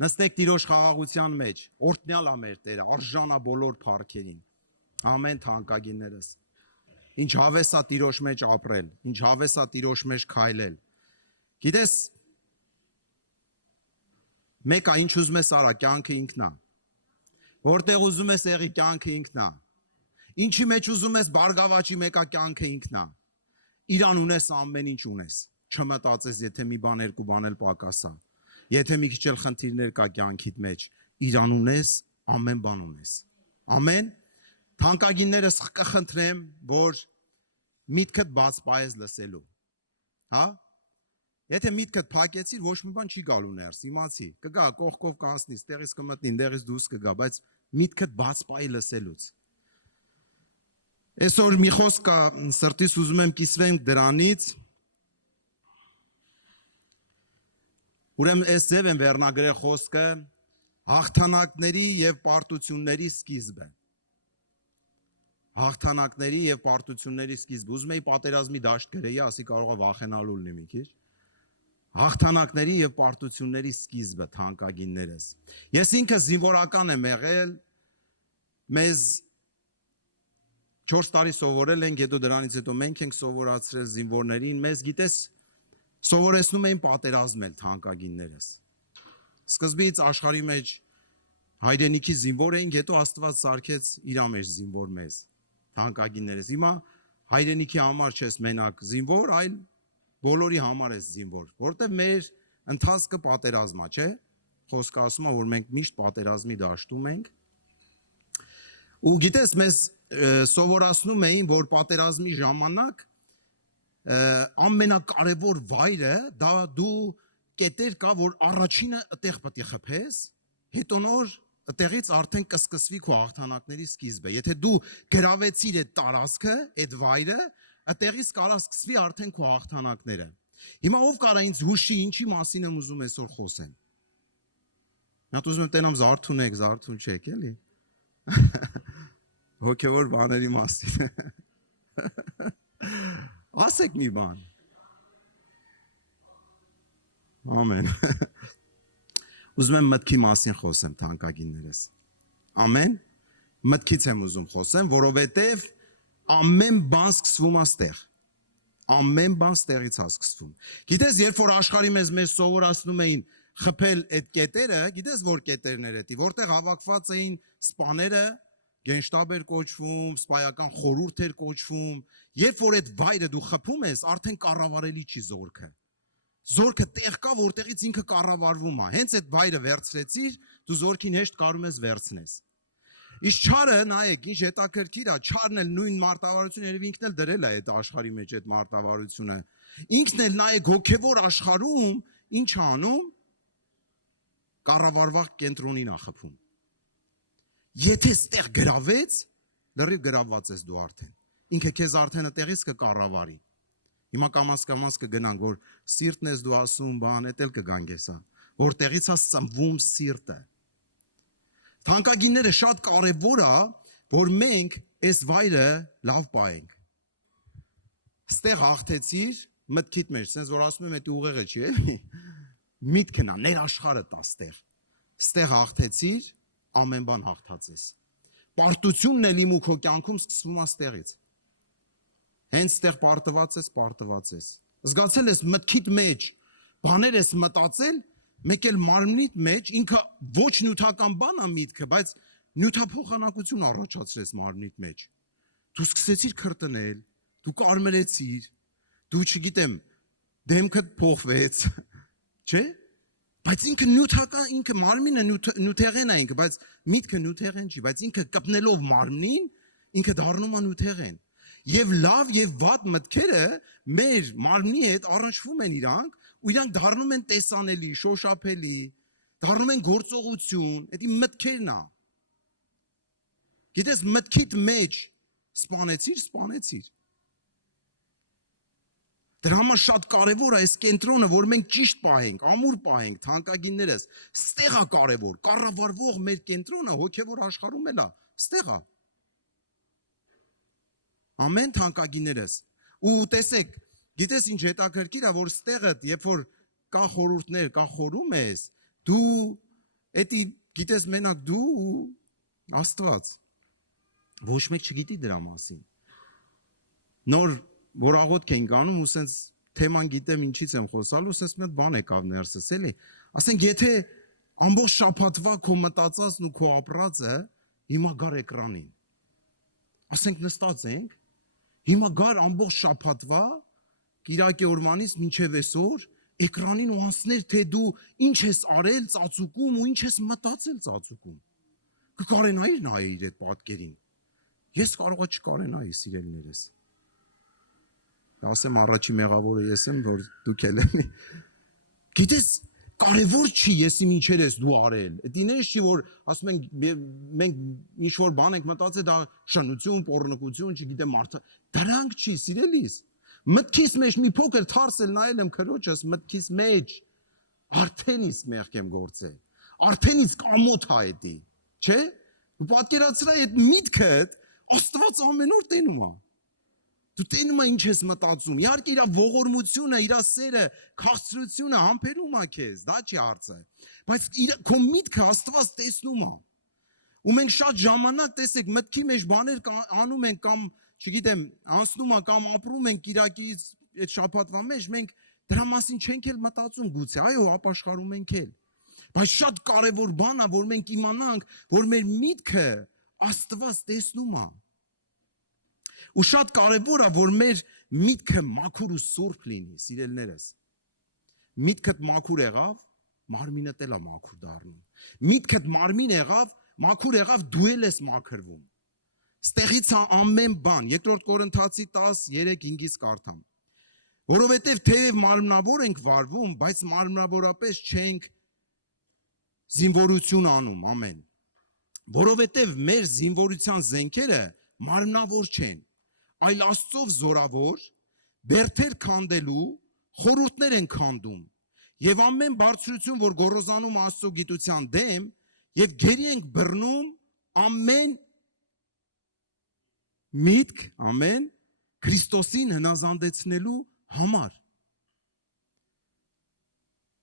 Նստեք Տիրոջ խաղաղության մեջ, օրհնյալ է մեր Տերը, արժանա բոլոր փառքերին։ Ամեն թանկագիններս։ Ինչ հավես է Տիրոջ մեջ ապրել, ինչ հավես է Տիրոջ մեջ քայլել։ Գիտես, մեկը ինչ ուզում ես արա, կյանքը ինքն է։ Որտեղ ուզում ես եղի, կյանքը ինքն է։ Ինչի մեջ ուզում ես բարգավաճի, մեկը կյանքը ինքն է։ Իրան ունես, ամեն ինչ ունես։ Չմտածես, եթե մի բան, երկու բան էլ պակաս է։ Եթե մի քիչ էլ խնդիրներ կա կյանքիդ մեջ, իրան ունես, ամեն բան ունես։ Ամեն։ Թանկագիններս կխնդրեմ, որ միտքդ բաց պայես լսելու։ Հա? Եթե միտքդ փակեցիր, ոչ մի բան չի գալու ներս, իմացի։ Կգա կողքով կանցնի, ստեղից կմտնի, դեղից դուրս կգա, բայց միտքդ բաց պայի լսելուց։ Այսօր մի խոսք կա, սրտիս ուզում եմ կիսվեմ դրանից։ Ուրեմն այս ձև եմ վերնագրել խոսքը հաղթանակների եւ պարտությունների սկիզբը։ Հաղթանակների եւ պարտությունների սկիզբը։ Ուզում եի պատերազմի դաշտ գրեի, ասի կարող է վախենալու լինի մի քիչ։ Հաղթանակների եւ պարտությունների սկիզբը, թանկագիններս։ Ես ինքս զինվորական եմ եղել, մեզ 4 տարի սովորել ենք, հետո դրանից հետո մենք ենք սովորացրել զինվորներին, մեզ գիտես սովորեցնում էին պատերազմել թանկագիններս։ Սկզբից աշխարհի մեջ հայրենիքի զինվոր էինք, հետո Աստված սարքեց իր մեջ զինվոր մեզ, թանկագիններս։ Հիմա հայրենիքի համար չես մենակ զինվոր, այլ բոլորի համար ես զինվոր, որովհետև մեր ընթացքը պատերազմա, չէ՞։ Խոսքը ասում է, որ մենք միշտ պատերազմի դաշտում ենք։ Ու գիտես, մեզ սովորացնում էին, որ պատերազմի ժամանակ ամենակարևոր վայրը դա դու կետեր կա, որ առաջինը այդտեղ պետք է խփես, հետո նոր այդտեղից արդեն կսկսվի քո հաղթանակների սկիզբը։ Եթե դու գրավեցիր այդ տարածքը, այդ վայրը, այդտեղից կարա սկսվի արդեն քո հաղթանակները։ Հիմա ով կարա ինձ հուշի, ինչի մասին եմ ուզում այսօր խոսեմ։ Նա ուզում եմ տենամ Զարթուն եք, Զարթուն չեք, էլի։ Հոգևոր բաների մասին։ Ասեք մի բան։ Ամեն։ Ուզում եմ մտքի մասին խոսեմ, թանկագիններս։ Ամեն։ Մտքից եմ ուզում խոսեմ, որովհետև ամեն բան սկսվում է ստեղ։ Ամեն բան ստեղից է սկսվում։ Գիտես, երբ որ աշխարհի մեզ սովորացնում էին խփել այդ կետերը, գիտես որ կետերներ էդի, որտեղ հավաքված էին սպաները, գենշտաբ էր կոչվում, սպայական խորհուրդ էր կոչվում, երբ որ այդ վայրը դու խփում ես, արդեն կառավարելի չի զորքը։ Զորքը տեղ կա, որտեղից ինքը կառավարվում է։ Հենց այդ վայրը վերցրեցիր, դու զորքին հեշտ կարում ես վերցնես։ Իսկ չարը, նայեք, ինչ հետաքրքիր է, չարն էլ նույն մարտավարությունը երևի ինքն էլ դրել է այդ աշխարհի մեջ այդ մարտավարությունը։ Ինքն էլ նայեք հոգևոր աշխարհում ինչ անում, կառավարվող կենտրոնին է խփում։ Եթե ստեղ գրավեց, լրիվ գրավված ես դու արդեն։ Ինքը քեզ արդեն այդտեղից կկառավարի։ Հիմա կամաց կգնանք, որ սիրտն ես դու ասում, բան, էդ էլ կգանք հեսա, որտեղից է ծնվում սիրտը։ Թանկագինները շատ կարևոր է, որ մենք այս վայրը լավ պահենք։ Ստեղ հաղթեցիր մտքիդ մեջ, sense որ ասում եմ, դա ուղեղը չի, էլի։ Միտքն է, ներաշխարհը տա ստեղ։ Ստեղ հաղթեցիր, ամեն բան հաղթած ես։ Պարտությունն էլ իմ ու քո կյանքում սկսվում է ստեղից։ Հենց ստեղ պարտված ես։ Զգացել ես մտքիդ մեջ, բաներ ես մտածել, մեկ էլ մարմնիդ մեջ ինքը ոչ նյութական բան է միտքը, բայց նյութափոխանակություն առաջացրեց մարմնիդ մեջ։ Դու սկսեցիր քրտնել, դու կարմրեցիր, դու չգիտեմ, դեմքդ փոխվեց, չէ՞։ Բայց ինքը նյութական, ինքը մարմինը նյութեղեն է ինքը, բայց միտքը նյութեղեն չի, բայց ինքը կպնելով մարմնին, ինքը դառնում է նյութեղեն։ Եվ լավ եւ վատ մտքերը մեր մարմնի հետ առնչվում են իրանք, ու իրանք դառնում են տեսանելի, շոշափելի, դառնում են գործողություն, դա մտքերն է։ Գիտես, մտքիդ մեջ սպանեցիր։ Դրա համար շատ կարևոր է այս կենտրոնը, որ մենք ճիշտ պահենք, ամուր պահենք, թանկագիններս, ստեղ է կարևոր, կառավարվող մեր կենտրոնը հոգևոր աշխարհում էլ է, ստեղ է։ Ամեն թանկագիններս։ Ու տեսեք, գիտես ինչ հետաքրքիր է, որ ստեղը, երբ որ կա խորհուրդներ, կա խորում ես, դու Էդի գիտես մենակ դու ու Աստված։ Ոչ մեկ չգիտի դրա մասին։ Նոր որ աղոթք ենք անում ու սենց թեման գիտեմ ինչից եմ խոսալու, սենց մի հատ բան եկավ ներսս, էլի։ Ասենք եթե ամբողջ շաբաթվա քո մտածածն ու քո ապրածը հիմա գար էկրանին։ Ասենք նստած ենք, հիմա գար ամբողջ շաբաթվա Կիրակի օրվանից մինչև այսօր էկրանին ու անցներ թե դու ինչ ես արել ծածուկում ու ինչ ես մտածել ծածուկում։ Կկարենայիր նայիր այդ պատկերին։ Ես կարողա չկարենայի սիրելիներս։ Ասեմ առաջի մեղավորը ես եմ, որ դուք ել եք։ Գիտես, կարևոր չի ես իմ ինչեր ես դու արել։ Դիներս չի որ ասում ենք մենք ինչ որ բան ենք մտածել դա շնություն, պոռնկություն, չգիտեմ մարդը։ Դրանք չի սիրելիս։ Մտքիս մեջ մի փոքր թարսել նայել եմ քրոջս մտքիս մեջ արդեն իսկ մեղք եմ գործել։ Արդեն իսկ ամոթ է էդի, չէ՞։ Պատկերացրա այդ միտքդ Աստված ամեն օր տենում է։ Դու տենում ես ինչ ես մտածում։ Իհարկե իր ողորմությունը, իր սերը, քաղցրությունը համբերում է քեզ, դա չի հարցը։ Բայց քո միտքը Աստված տեսնում է։ Ու մենք շատ ժամանակ տեսեք մտքի մեջ բաներ անում ենք կամ չգիտեմ, անցնում է կամ ապրում ենք Կիրակից այդ շաբաթվա մեջ, մենք դրա մասին չենք էլ մտածում գուցե, այո, ապաշխարում ենք էլ։ Բայց շատ կարևոր բան է, որ մենք իմանանք, որ մեր միտքը Աստված տեսնում է։ Ու շատ կարևոր է, որ մեր միտքը մաքուր ու սուրբ լինի, սիրելիներս։ Միտքդ մաքուր եղավ, մարմինդ էլ է մաքուր դառնում։ Միտքդ մարմին եղավ, մաքուր եղավ, դու էլ ես մաքրվում։ Ստեղից է ամեն բան, 2 Կորինթացի 10:3-5-ից կարդամ։ Որովհետև թեև մարմնավոր ենք վարվում, բայց մարմնավորապես չենք զինվորություն անում, ամեն։ Որովհետև մեր զինվորության զենքերը մարմնավոր չեն, այլ Աստծով զորավոր, բերդեր քանդելու խորհուրդներ են քանդում, եւ ամեն բարձրություն, որ գոռոզանում Աստծո գիտության դեմ, եւ գերի ենք բռնում ամեն միտք, ամեն Քրիստոսին հնազանդեցնելու համար։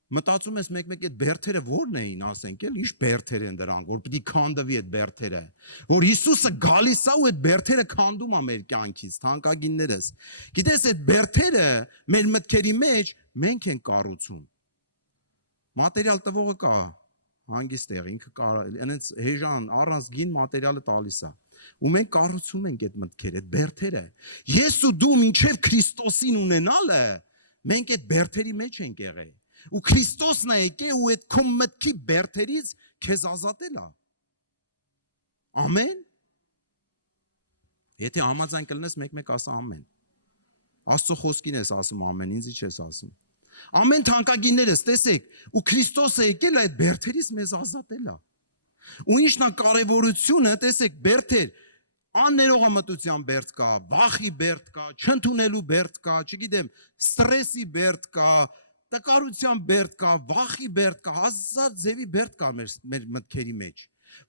Մտածում ես մեկ-մեկ այդ բերդերը ո՞րն էին, ասենք էլ, ինչ բերդեր են դրանք, որ պիտի քանդվի այդ բերդերը, որ Հիսուսը գալիս է ու այդ բերդերը քանդում է մեր կյանքից, թանկագիններս։ Գիտես, այդ բերդերը մեր մտքերի մեջ մենք ենք կառուցում։ Մատերիալ տվողը կա, հանգիստ տեղ, ինքը կարա, այնց հեժան, առանց գին մատերիալը տալիս է։ Ու մենք կառուցում ենք այդ մտքերը, այդ բերդերը։ Ես ու դու մինչև Քրիստոսին ունենալը, մենք այդ բերդերի մեջ ենք եղել։ Ու Քրիստոսն է եկել ու այդ քո մտքի բերդերից քեզ ազատել է։ Ամեն։ Եթե համաձայն կլինես մեկ-մեկ ասա ամեն։ Աստծո խոսքին ես ասում ամեն, ինձի չես ասում։ Ամեն թանկագիններս, տեսեք, ու Քրիստոսը եկել այդ բերդերից մեզ ազատել է։ Ու ինչն է կարևորությունը, տեսեք, բերդեր, աններողամտության բերդ կա, վախի բերդ կա, չընդունելու բերդ կա, չգիտեմ, ստրեսի բերդ կա, տկարության բերդ կա, վախի բերդ կա, հազար ձևի բերդ կա մեր մտքերի մեջ,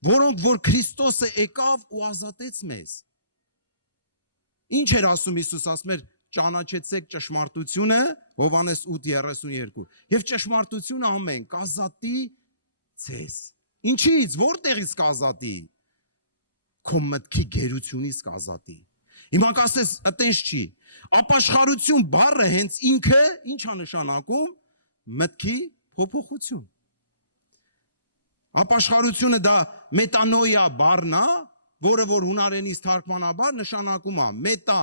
որոնք որ Քրիստոսը եկավ ու ազատեց մեզ։ Ինչ էր ասում Հիսուս, ասում էր ճանաչեցեք ճշմարտությունը, Հովհաննես 8:32, եւ ճշմարտությունը ամեն կազատի ձեզ։ Ինչից, որտեղից կազատի։ Քո մտքի գերությունից կազատի։ Հիմա կասես, այտենց չի։ Ապաշխարություն բառը հենց ինքը ինչ է նշանակում։ Մտքի փոփոխություն։ Ապաշխարությունը դա մետանոյա բառն է, որը որ հունարենից թարգմանաբար նշանակում է մետա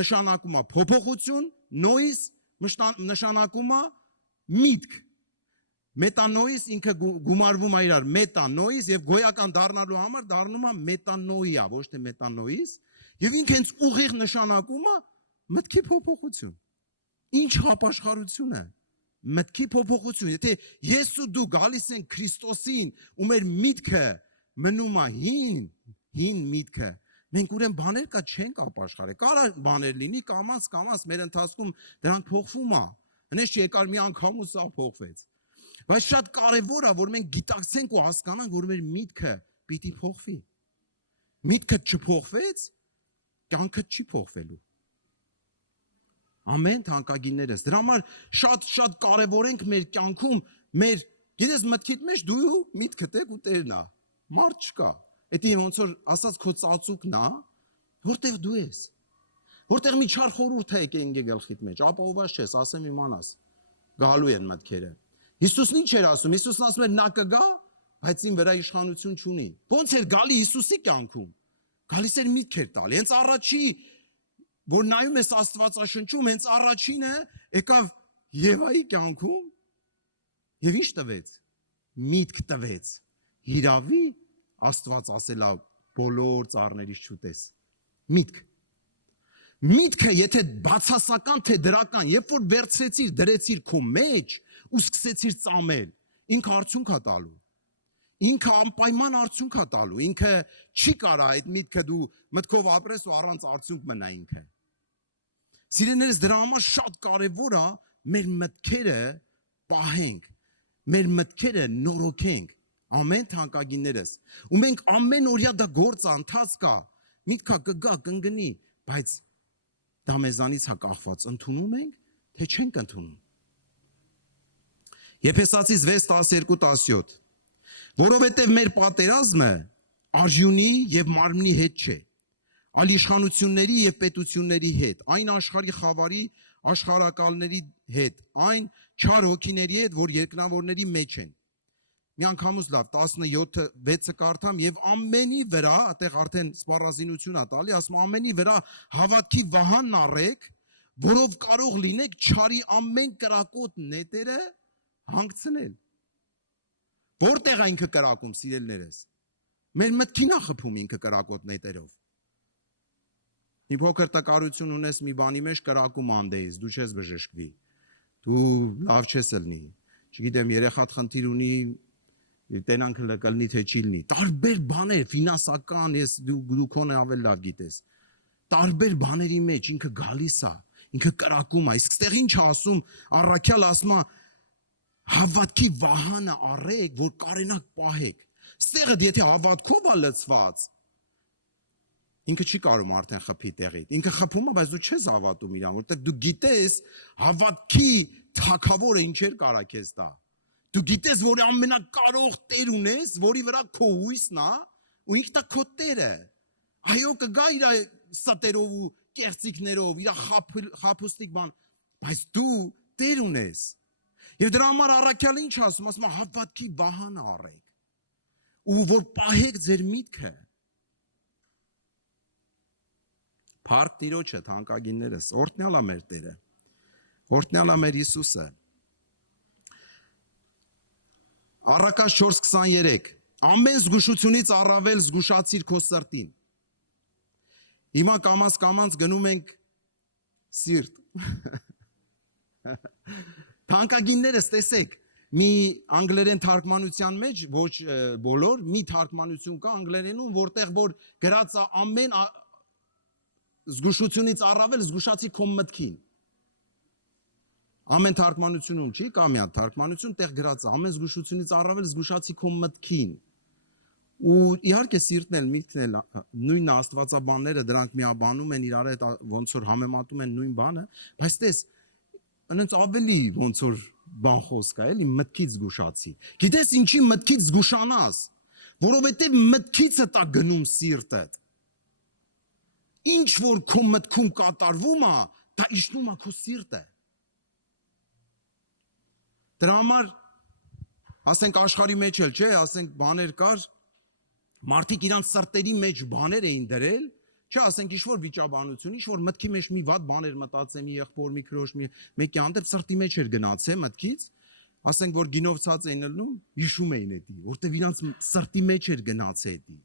նշանակում է փոփոխություն, նոյս նշանակում է միտք։ Մետանոյս ինքը գումարվում է իրար մետանոյս եւ գոյական դառնալու համար դառնում է մետանոյա, ոչ թե մետանոյս, եւ ինքը հենց ուղիղ նշանակում է մտքի փոփոխություն։ Ինչ ապաշխարություն է։ Մտքի փոփոխություն։ Եթե ես ու դու գալիս ենք Քրիստոսին ու մեր միտքը մնում է հին միտքը, մենք ուրեմն բաներ կա չենք ապաշխարել։ Կարա բաներ լինի կամած մեր ընթացքում դրանք փոխվում է։ Հենց եկար մի անգամ ու սա փոխվեց։ Բայց շատ կարևոր է, որ մենք գիտակցենք ու հասկանանք, որ մեր միտքը պիտի փոխվի։ Միտքը չփոխվեց, կյանքը չի փոխվելու։ Ամեն թանկագիններս։ Դրա համար շատ կարևոր ենք մեր կյանքում մեր Գիտես մտքիդ մեջ դու միտքդ եք ու Տերն է։ Մարդ չկա։ Էդի ոնց որ ասած քո ծածուկն է, որտեղ դու ես։ Որտեղ մի չար խորհուրդ է եկել ինգե գլխիդ մեջ, ապահովված չես, ասեմ իմանաս։ Գալու են մտքերը։ Հիսուսն ինչ էր ասում։ Հիսուսն ասում էր նա կգա, բայց ին վրա իշխանություն չունի։ Ոնց էր գալի Հիսուսի կյանքում։ Գալիս էր միտքեր տալի։ Հենց առաջի, որ նայում ես Աստվածաշնչում, հենց առաջինը եկավ Եվայի կյանքում եւ ինչ տվեց։ Միտք տվեց։ Հիրավի Աստված ասելա բոլոր ծառներից չուտես։ Միտք։ Միտքը եթե բացասական թե դրական, երբ որ վերցրեցիր, դրեցիր քո մեջ ու սկսեցիր ծամել, ինքը արդյունք է տալու։ Ինքը անպայման արդյունք է տալու։ Ինքը չի կարա այդ միտքը դու մտքով ապրես ու առանց արդյունք մնա ինքը։ Սիրելիներս, դրա համար շատ կարևոր է մեր մտքերը պահենք, մեր մտքերը նորոգենք, ամեն թանկագիններս։ Ու մենք ամեն օրյա դա գործ ընթաց կա։ Միտքա կգա, կընկնի, բայց դա մեզանից է կախված, ընդունում ենք, թե չենք ընդունում։ Եփեսացիս 6:12-17 Որովհետև մեր պատերազմը արժունի եւ մարմնի հետ չէ, այլ իշխանությունների եւ պետությունների հետ, այն աշխարհի խավարի աշխարհակալների հետ, այն չար հոգիների հետ, որ երկնավորների մեջ են։ Մի անգամուց լավ 17:6-ը կարդամ եւ ամենի վրա, այդտեղ արդեն սպառազինություն է տալի, ասում ամենի վրա հավատքի վահանն առեք, որով կարող լինեք չարի ամեն կրակոտ նետերը հանգցնել։ Որտեղ է ինքը կրակում, սիրելիներս։ Մեր մտքին է խփում ինքը կրակոտ նետերով։ Մի փոքր տկարություն ունես մի բանի մեջ կրակում անդեից, դու չես բժշկվի։ Դու լավ չես ելնի։ Չգիտեմ, երեխատ խնդիր ունի, տենանքը կլնի թե չի լինի։ Տարբեր բաներ, ֆինանսական, դու քոնը ավելի լավ գիտես։ Տարբեր բաների մեջ ինքը գալիս է, ինքը կրակում է։ Իսկ ստեղ ինչ ասում, առաքյալ ասում է հավատքի վահանը առեք, որ կարենաք պահեք։ Ստեղը եթե հավատքով է լցված, ինքը չի կարող արդեն խփի տեղից։ Ինքը խփում է, բայց դու չես հավատում իրան, որտեղ դու գիտես հավատքի թագավորը ինչեր կարա քեզ տա։ Դու գիտես, որ ամենակարող Տեր ունես, որի վրա քո հույսն է, ու ինքն է քո Տերը։ Այո, կգա իր ստերով ու կեղծիկներով, իր խափուստիկ բան, բայց դու Տեր ունես։ Եվ դրա համար առաքյալը ինչ ասում, ասում է հավատքի վահանը առեք, ու որ պահեք ձեր միտքը։ Փառք Տիրոջը, թանկագիններս, օրհնյալ է մեր Տերը, օրհնյալ է մեր Հիսուսը։ Առակաց 4:23 ամեն զգուշությունից առավել զգուշացիր քո սրտին։ Հիմա կամաց գնում ենք սիրտ։ Թանկագիններս տեսեք, մի անգլերեն թարգմանության մեջ, ոչ բոլոր, մի թարգմանություն կա անգլերենում, որտեղ որ գրած է ամեն զգուշությունից առավել զգուշացի քո մտքին։ Ամեն թարգմանությունում չի, կա մի հատ թարգմանություն, տեղ գրած է ամեն զգուշությունից առավել զգուշացի քո մտքին։ Ու իհարկե սիրտն էլ, միտքն էլ, նույն աստվածաբանները դրանք միաբանում են իրար հետ, ոնց որ համեմատում են նույն բանը, բայց տես Անոնց ավելի ոնց որ բան խոսք է, էլի մտքից զգուշացի։ Գիտես ինչի մտքից զգուշանաս, որովհետև մտքից է տա գնում սիրտդ։ Ինչ որ քո մտքում կատարվում է, դա իջնում է քո սիրտը։ Դրա համար ասենք աշխարհի մեջ էլ չէ, ասենք բաներ կար, մարդիկ իրանց սրտերի մեջ բաներ էին դրել, չէ, ասենք ինչ-որ վիճաբանություն, ինչ-որ մտքի մեջ մի վատ բաներ մտածեմ, մի եղբոր, մի քրոջ, մեկի հանդեպ սրտի մեջ էր գնացել մտքից, ասենք որ գինով ցած էին ելնում, հիշում էին էդի, որտեվ իրանց սրտի մեջ էր գնացել էդի։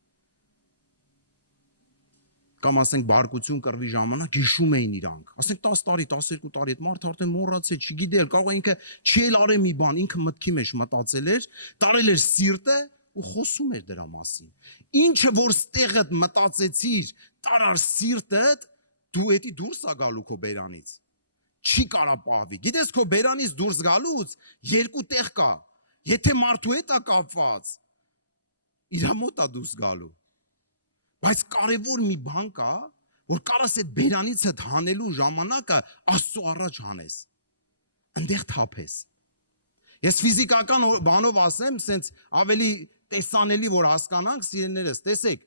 Կամ ասենք բարկություն կռվի ժամանակ հիշում էին իրանք։ Ասենք 10 տարի, 12 տարի այդ մարդը արդեն մոռացել, չգիտել, կարող է ինքը չի էլ արել մի բան, ինքը մտքի մեջ մտածել էր, տարել էր սիրտը ու խոսում էր դրա մասին։ Ինչը որ ստեղդ մտածեցիր, տարար սիրտդ, դու էդի դուրս ա գալու քո բերանից։ Չի կարա պահվի։ Գիտես քո բերանից դուրս գալուց երկու տեղ կա։ Եթե մարդու հետ է կապված, իր մոտ է դուրս գալու։ Բայց կարևոր մի բան կա, որ կարաս այդ բերանից հետ հանելու ժամանակը Աստծո առաջ հանես։ Այնտեղ թափես։ Ես ֆիզիկական բանով ասեմ, սենց ավելի տեսանելի որ հասկանանք, սիրելիներս, տեսեք,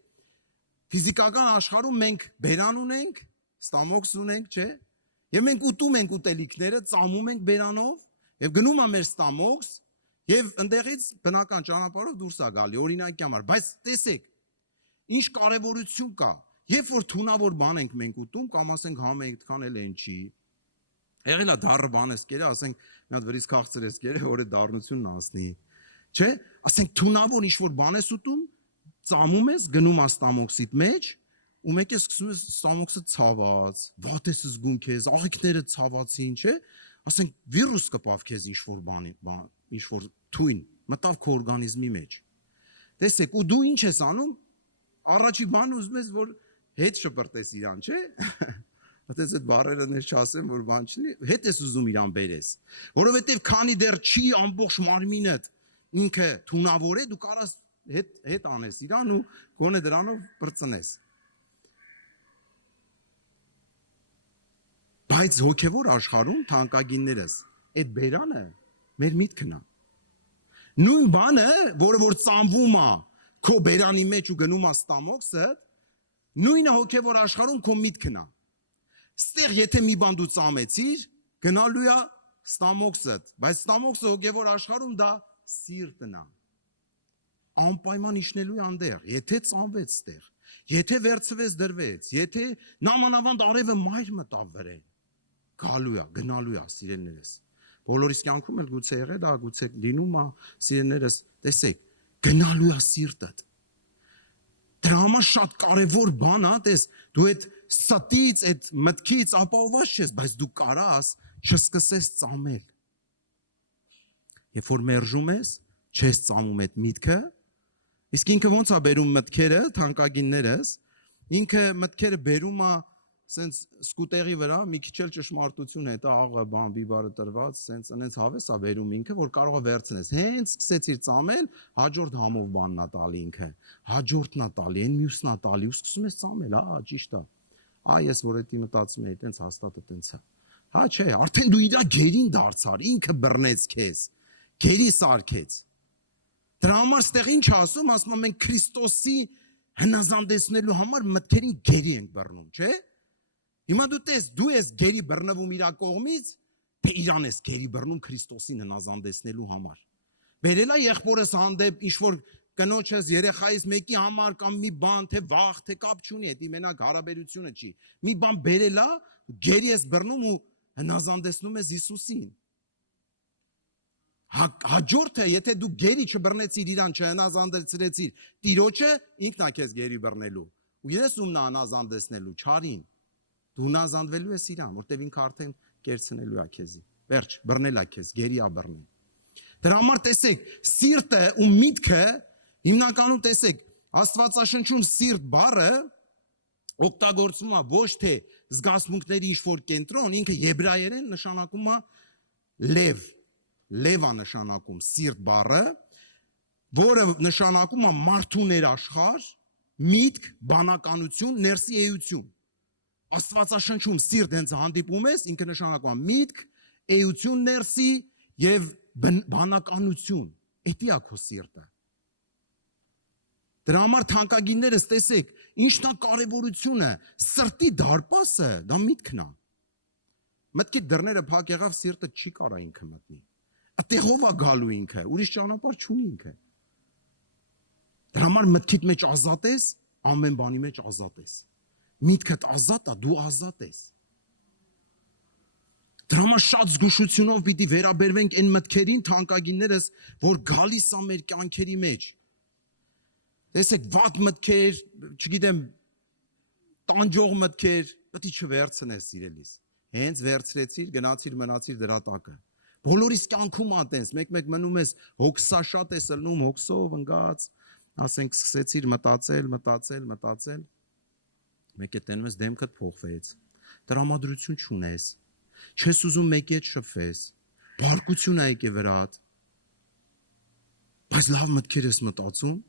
ֆիզիկական աշխարհում մենք բերան ունենք, ստամոքս ունենք, չէ՞։ Եվ մենք ուտում ենք ուտելիքները, ծամում ենք բերանով, եւ գնում է մեր ստամոքս, եւ ընդեղից բնական ճանապարհով դուրս է գալի, օրինակի համար, բայց տեսեք, ինչ կարևորություն կա, երբ որ թունավոր բան ենք մենք ուտում, կամ ասենք համը այդքան էլ են չի, եղել է դառը բան ես կերը, ասենք մի հատ վրից քաղցր ես կերը, որը դառնությունն անցնի, չէ՞, ասենք թունավոր ինչ որ բան ես ուտում, ծամում ես, գնում է ստամոքսիդ մեջ, ու մեկ է սկսում ես ստամոքսը ցաված, վատ ես զգում քեզ, աղիքները ցավացին, չէ՞, ասենք վիրուս կպավ քեզ ինչ որ բանի, ինչ որ թույն, մտավ քո օրգանիզմի մեջ։ Տեսեք, ու դու ինչ ես անում, առաջի բանը ուզում ես որ հետ շպրտես իրան, չէ՞։ Այդպես այդ բառերը ներս չասեմ, որ բան չլինի, հետ ես ուզում իրան բերես, որովհետև քանի դեռ չի ամբողջ մարմինդ ինքը թունավոր է, դու կարաս հետ անես իրան ու գոնե դրանով բրծնես։ Բայց հոգևոր աշխարհում թանկագիններս, այդ բերանը մեր միտքն է։ Նույն բանը, որը որ ծամվում է քո բերանի մեջ ու գնում է ստամոքսը, նույնը հոգևոր աշխարհում քո միտքն է։ Ստեղ եթե մի բան դու ծամեցիր, գնալու է ստամոքսդ, բայց ստամոքսը հոգևոր աշխարհում դա սիրտն է։ Անպայման իջնելու է անդեղ, եթե ծամվեց ստեղ, եթե վերցվեց դրվեց, եթե նամանավանդ արևը մայր մտավ վրեն, գալու է, գնալու է, սիրելիներս։ Բոլորիս կյանքում էլ գուցե եղել է, գուցե լինում է, սիրելիներս, տեսեք, գնալու է սիրտդ։ Դրա համար շատ կարևոր բան է, տես, դու այդ ստից, այդ մտքից ապահովված չես, բայց դու կարաս չսկսես ծամել։ Երբ որ մերժում ես, չես ծամում այդ միտքը, իսկ ինքը ոնց է բերում մտքերը, թանկագիններս, ինքը մտքերը բերում է սենց սկուտերի վրա, մի քիչ էլ ճշմարտություն հետո աղը բան բիբարը տրված, սենց այնց հավես է բերում ինքը, որ կարող է վերցնես։ Հենց սկսեցիր ծամել, հաջորդ համով բանն է տալի ինքը, հաջորդն է տալի, այն մյուսն է տալի, ու սկսում ես ծամել, հա, ճիշտ է։ Ես որ էդի մտածում էի, տենց հաստատ է տենց է։ Հա, չէ, արդեն դու իրա գերին դարձար, ինքը բռնեց քեզ, գերի սարքեց։ Դրա համար ստեղ ինչ ասում, ասում մենք Քրիստոսի հնազանդեցնելու համար մտքերին գերի ենք բռնում, չէ՞։ Հիմա դու տես, դու ես գերի բռնվում իր կողմից, թե իրան ես գերի բռնում Քրիստոսին հնազանդեցնելու համար։ Բերելա եղբորս հանդեպ ինչ որ կնոջս երեխայիս մեկի համար կամ մի բան, թե վախ, թե կապ չունի, դա մենակ հարաբերությունը չի։ Մի բան բերելա, գերի ես բռնում ու հնազանդեցնում ես Հիսուսին։ Հաջորդը, եթե դու գերի չբռնեցիր իրան, չհնազանդեցրեցիր Տիրոջը, ինքն է քեզ գերի բռնելու։ Ու ես ումն է հնազանդեցնելու, չարին։ Դու հնազանդվելու ես իրան, որտեվ ինքը արդեն կերցնելու է քեզի։ Վերջ, բռնել է քեզ, գերի է բռնել։ Դրա համար տեսեք, սիրտը ու միտքը հիմնականում տեսեք, Աստվածաշնչում սիրտ բառը օգտագործվում է ոչ թե զգացմունքների ինչ-որ կենտրոն, ինքը եբրայերեն նշանակում է լև, լև է նշանակում սիրտ բառը, որը նշանակում է մարդու ներաշխար, միտք, բանականություն, ներսի էություն։ Աստվածաշնչում սիրտ հենց հանդիպում ես, ինքը նշանակում է միտք, էություն ներսի եւ բանականություն։ Էդի է քո սիրտը։ Դրա համար թանկագիններս տեսեք, ինչն է կարևորությունը, սրտի դարպասը, դա միտքն է։ Մտքի դռները փակ եղավ, սիրտը չի կարա ինքը մտնի։ Այդտեղով է գալու ինքը, ուրիշ ճանապարհ չունի ինքը։ Դրա համար մտքիդ մեջ ազատ ես, ամեն բանի մեջ ազատ ես։ Միտքդ ազատ է, դու ազատ ես։ Դրա համար շատ զգուշությունով պիտի վերաբերվենք այն մտքերին, թանկագիններս, որ գալիս է մեր կյանքերի մեջ։ Տեսեք, վատ մտքեր, չգիտեմ, տանջող մտքեր, պետք է չվերցնես սիրելիս։ Հենց վերցրեցիր, գնացիր, մնացիր դրա տակը։ Բոլորիս կյանքում ա տենց, մեկ-մեկ մնում ես հոգսաշատ ես ելնում, հոգսով ընկած, ասենք սկսեցիր մտածել, մեկ է տենում ես դեմքդ փոխվեց, տրամադրություն չունես, չես ուզում մեկի հետ շփվես, բարկություն ա եկե վրատ, բայց լավ մտքեր ես մտածում,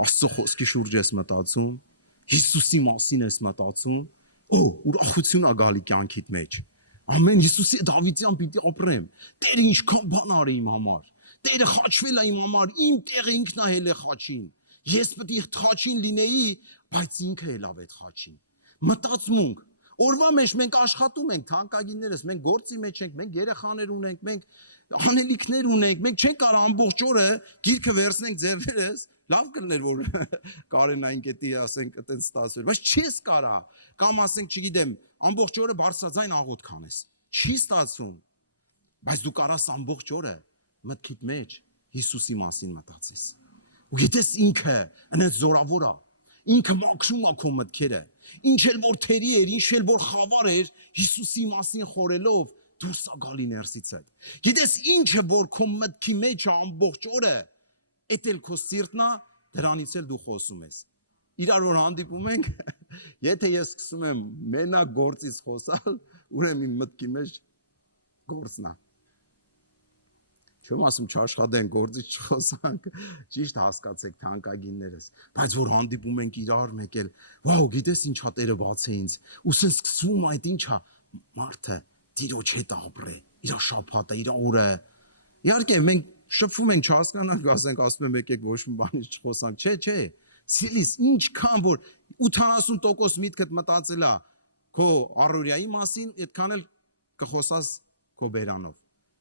Աստծո խոսքի շուրջ ես մտածում, Հիսուսի մասին ես մտածում, ուրախություն ա գալի կյանքիդ մեջ, Ամեն Հիսուսի Դավիթյան պիտի ապրեմ։ Տերը ինչքան բան արի իմ համար։ Տերը խաչվել է իմ համար, իմ տեղը ինքն է հել է խաչին։ Ես պետք է խաչին լինեի, բայց ինքը էլ ավ այդ խաչին։ Մտածմունք։ Օրվա մեջ մենք աշխատում ենք, թանկագիններս, մենք գործի մեջ ենք, մենք երեխաներ ունենք, մենք անելիքներ ունենք, մենք չենք կարող ամբողջ օրը գիրքը վերցնենք ձեռներս, լավ կլներ որ Կարենային կետի ասենք այտենց ստացվեր, բայց չես կարա, կամ ասենք չգիտեմ, ամբողջ օրը բարձրաձայն աղոթք անես։ Չի ստացվում։ Բայց դու կարաս ամբողջ օրը մտքիդ մեջ Հիսուսի մասին մտածես։ Ու գիտես ինքը այնց զորավոր է, ինքը մաքրում է քո մտքերը։ Ինչ էլ որ թերի էր, ինչ էլ որ խավար էր, Հիսուսի մասին խորելով դուրս է գալի ներսից այդ։ Գիտես ինչը որ քո մտքի մեջ է ամբողջ օրը, էդ էլ քո սիրտն է, դրանից էլ դու խոսում ես։ Իրար որ հանդիպում ենք, եթե ես սկսում եմ մենակ գործից խոսալ, ուրեմն իմ մտքի մեջ գործն է։ Չեմ ասում չաշխատենք, գործից չխոսանք, ճիշտ հասկացեք թանկագիններս, բայց որ հանդիպում ենք իրար մեկ էլ, վաու, գիտես ինչա Տերը բաց է ինձ, ու սենց սկսվում այդ ինչա, մարդը Տիրոջ հետ ապրե, իր շաբաթը, իր օրը, իհարկե մենք շփվում ենք չհասկանանք, ասենք ասում եմ եկեք ոչ մի բանից չխոսանք, չէ, սիրելիս, ինչքան որ 80% միտքդ մտածել է քո առօրյայի մասին, այդքան էլ կխոսաս քո բերանով։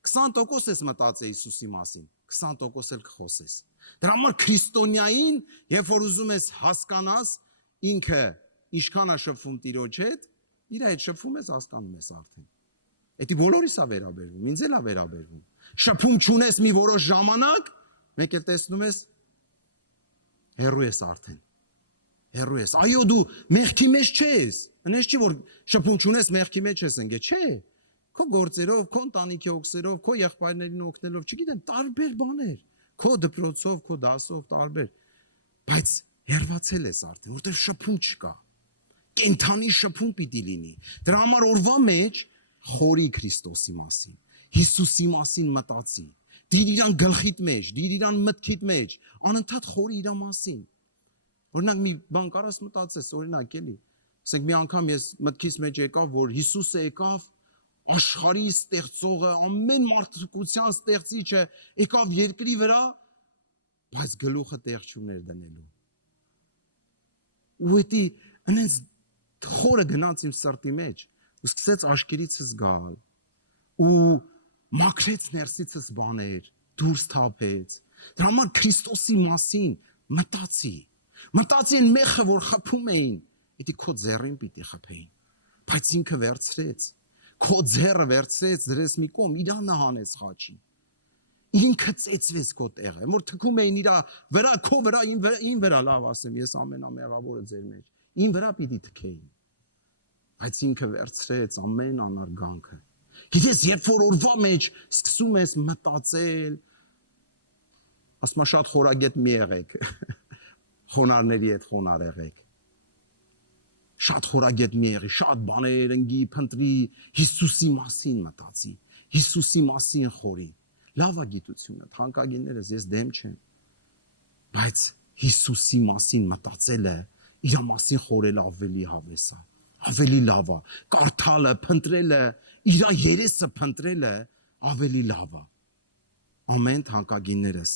20% ես մտածել Հիսուսի մասին, 20% էլ կխոսես։ Դրա համար քրիստոնյային, երբ որ ուզում ես հասկանաս, ինքը ինչքան է շփվում Տիրոջ հետ, իր հետ շփվում ես, հասկանում ես արդեն։ Էդի բոլորիս է վերաբերվում, ինձ էլ է վերաբերվում։ Շփում չունես մի որոշ ժամանակ, մեկ էլ տեսնում ես, հեռու ես արդեն։ Հեռու ես։ Այո, դու մեղքի մեջ չես։ Այնպես չի որ շփում չունես, մեղքի մեջ ես ընկել, չէ։ Քո գործերով, քո ընտանիքի օգսերով, քո եղբայրներին օգնելով, չգիտեմ, տարբեր բաներ, քո դպրոցով, քո դասով, տարբեր, բայց հերվածել ես արդեն, որտեղ շփում չկա։ Կենթանի շփում պիտի լինի։ Դրա համար օրվա մեջ խորի Քրիստոսի մասին, Հիսուսի մասին մտածի։ Դիր իրան գլխիդ մեջ, դիր իրան մտքիդ մեջ, անընդհատ խորի իր մասին։ Օրինակ մի բան կարաս մտածես, օրինակ էլի։ Ասենք մի անգամ ես մտքիս մեջ եկավ, որ Հիսուսը եկավ աշխարհի ստեղծողը, ամեն մարդկության ստեղծիչը եկավ երկրի վրա, բայց գլուխը տեղ չուներ դնելու։ Ու դա այնց խորը գնաց իմ սրտի մեջ, ու սկսեց աշկերիցս գալ, ու մաքրեց ներսիցս բաներ, դուրս թափեց։ Դրա համար Քրիստոսի մասին մտածի են մեխը, որ խփում էին, դա քո ձեռին պիտի խփեին, բայց ինքը վերցրեց, քո ձեռը վերցրեց, դրեց մի կողմ, իրան հանեց խաչի։ Ինքը ծեծվեց քո տեղը, որ թքում էին իր վրա, քո վրա, ին վրա, լավ ասեմ, ես ամենամեղավորը ձեր մեջ, ին վրա պիտի թքեին, բայց ինքը վերցրեց ամեն անարգանքը։ Գիտես, երբ որ օրվա մեջ սկսում ես մտածել, ասма շատ խորագետ մի եղեք, խոնարհների հետ խոնարհ եղեք, շատ խորագետ մի եղեք, շատ բաներ ընկի, փնտրի, Հիսուսի մասին մտածի, Հիսուսի մասին խորի, լավ է գիտությունը, թանկագիններս ես դեմ չեմ, բայց Հիսուսի մասին մտածելը, իր մասին խորելը ավելի հավես է, ավելի լավ է, կարդալը, փնտրելը, իր երեսը փնտրելը ավելի լավ է։ Ամեն թանկագիններս,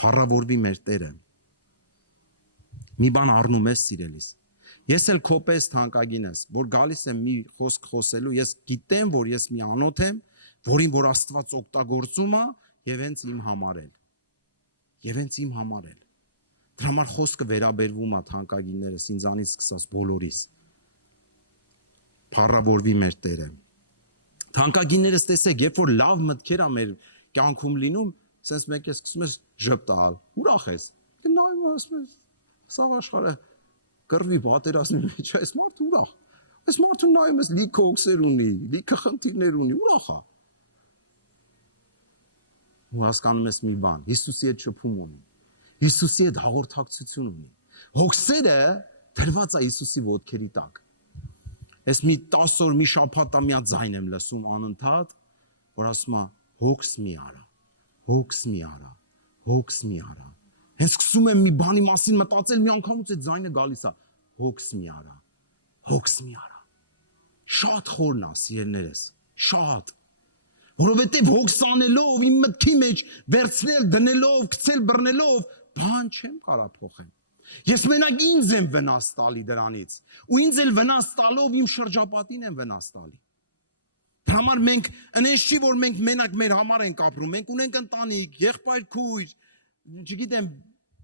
փառավորվի մեր Տերը։ Մի բան առնում ես սիրելիս։ Ես էլ քո պես թանկագին ես, որ գալիս եմ մի խոսք խոսելու, ես գիտեմ, որ ես մի անոթ եմ, որին որ Աստված օգտագործում է եւ հենց իմ համար էլ։ Դրա համար խոսքը վերաբերվում է թանկագիններս, ինձանից սկսած բոլորիս։ Փառավորվի մեր Տերը։ Թանկագիններս տեսեք, երբ որ լավ մտքեր ա մեր կյանքում լինում, sense մեկ է սկսում ես ժպտալ, ուրախ ես։ Նայում ես, ասում ես, սա աշխարհը կռվի պատերազմի մեջ, այս մարդը ուրախ։ Այս մարդը նայում ես, լիքը օքսեր ունի, լիքը խնդիրներ ունի, ուրախ է։ Ու հասկանում ես մի բան, Հիսուսի հետ շփում ունի, Հիսուսի հետ հաղորդակցություն ունի։ Հոգսերը դրված է Հիսուսի ոտքերի տակ։ Ես մի 10 օր, մի շաբաթ ամյա ձայն եմ լսում անընդհատ, որ ասում է հոգս մի արա, հոգս մի արա, հոգս մի արա։ Հենց սկսում եմ մի բանի մասին մտածել, մի անգամից այդ ձայնը գալիս է, հոգս մի արա, հոգս մի արա։ Շատ խորն է, սիրելիներս, Շատ։ Որովհետև հոգս անելով իմ մտքի մեջ վերցնել, դնելով, գցել, բռնելով, բան չեմ կարող փոխել։ Ես մենակ ինձ եմ վնաս տալի դրանից, ու ինձ էլ վնաս տալով իմ շրջապատին եմ վնաս տալի։ Դրա համար մենք այնպես չի, որ մենք մենակ մեր համար ենք ապրում, մենք ունենք ընտանիք, եղբայր, քույր, չգիտեմ,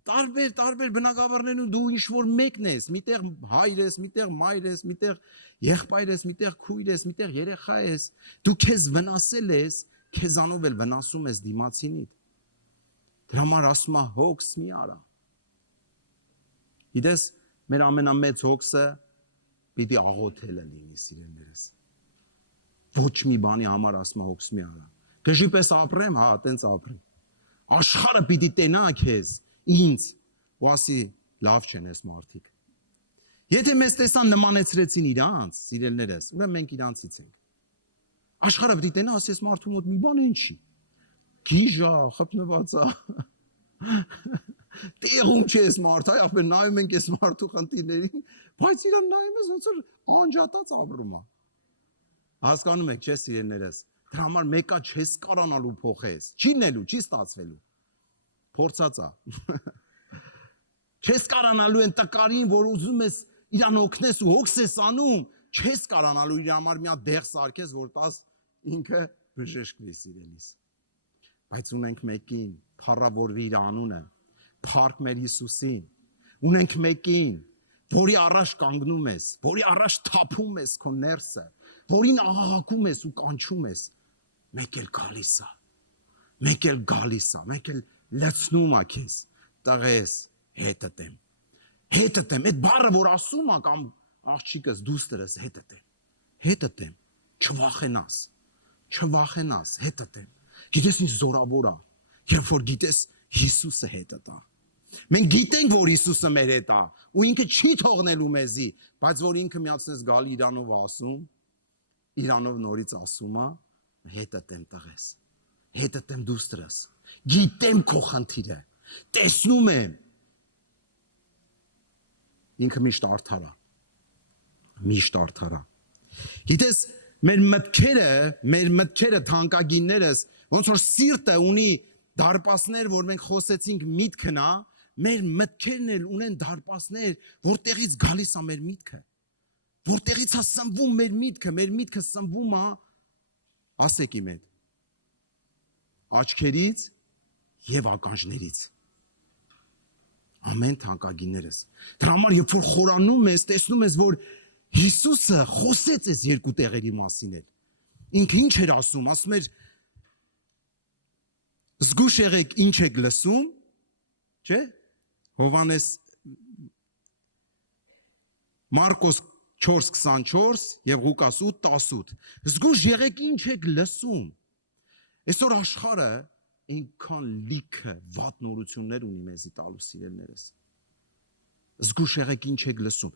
տարբեր բնակավարներն ու դու ինչ որ մեկն ես, միտեղ հայր ես, միտեղ մայր ես, միտեղ եղբայր ես, միտեղ քույր ես, միտեղ երեխա ես, դու քեզ վնասել ես, քեզանով էլ վնասում ես դիմացինիդ։ Դրա համար ասում է հոգս մի արա։ Գիտես, մեր ամենամեծ հոգսը պիտի աղոթելը լինի, սիրելիներս։ Ոչ մի բանի համար ասում է հոգս մի արա։ Գժի պես ապրեմ, հա, տենց ապրեմ։ Աշխարհը պիտի տենա քեզ, ինձ, ու ասի լավ չեն ես մարդիկ։ Եթե մեզ տեսան նմանեցրեցին իրանց, սիրելիներս, ուրեմն մենք իրանցից ենք։ Աշխարհը պիտի տենա, ասես մարդու մոտ մի բան են չի։ Գիժա, խփնված է։ Տեղում չես մարդ, այ ախպեր նայում ենք այս մարդու խնդիրներին, բայց իրան նայում ես ոնց որ անջատած ապրում է։ Հասկանում եք, չէ՞ սիրելիներս։ Դրա համար մեկա չես կարանալու փոխես, չի նելու, չի ստացվելու։ Փորձած է։ Չես կարանալու այն տկարին, որ ուզում ես իրան օգնես ու հոգս ես անում, չես կարանալու իր համար մի հատ դեղ սարքես, որ տաս ինքը բժշկվի, սիրելիս։ Բայց ունենք մեկին, փառավորվի իր անունը, փառք մեր Հիսուսին։ Ունենք մեկին, որի առաջ կանգնում ես, որի առաջ թափում ես քո ներսը, որին աղաղակում ես ու կանչում ես, մեկ էլ գալիս է, մեկ էլ գալիս է, մեկ էլ լցնում է քեզ, տղես, հետդ եմ, այդ բառը, որ ասում է կամ աղջիկս, դուստրս, հետդ եմ, չվախենաս, հետդ եմ, գիտես ինչ զորավոր է, երբ որ գիտես Հիսուսը հետդ է, մենք գիտենք, որ Հիսուսը մեր հետ է, ու ինքը չի թողնելու մեզի, բայց որ ինքը միացնես գալի իրանով ասում, իրանով նորից ասում է, հետդ եմ տղես, հետդ եմ դուստրս, գիտեմ քո խնդիրը, տեսնում եմ, ինքը միշտ արդար է, գիտես, մեր մտքերը թանկագիններս, ոնց որ սիրտը ունի դարպասներ, որ մենք խոսեցինք միտքն է, մեր մտքերն էլ ունեն դարպասներ, որտեղից գալիս է մեր միտքը, որտեղից է սնվում մեր միտքը սնվում է, ասեք իմ հետ, աչքերից և ականջներից, ամեն թանկագիններս, դրա համար երբ որ խորանում ես, տեսնում ես, որ Հիսուսը խոսեց այս երկու տեղերի մասին էլ, ինքը ինչ էր ասում էր, զգուշ եղեք ինչ եք լսում, չէ, Հովանես Մարկոս 4:24 և Ղուկաս 8:18, զգուշ եղեք ինչ եք լսում, այսօր աշխարհը այնքան լիքը վատ նորություններ ունի մեզի տալու սիրելիներս, զգուշ եղեք ինչ եք լսում,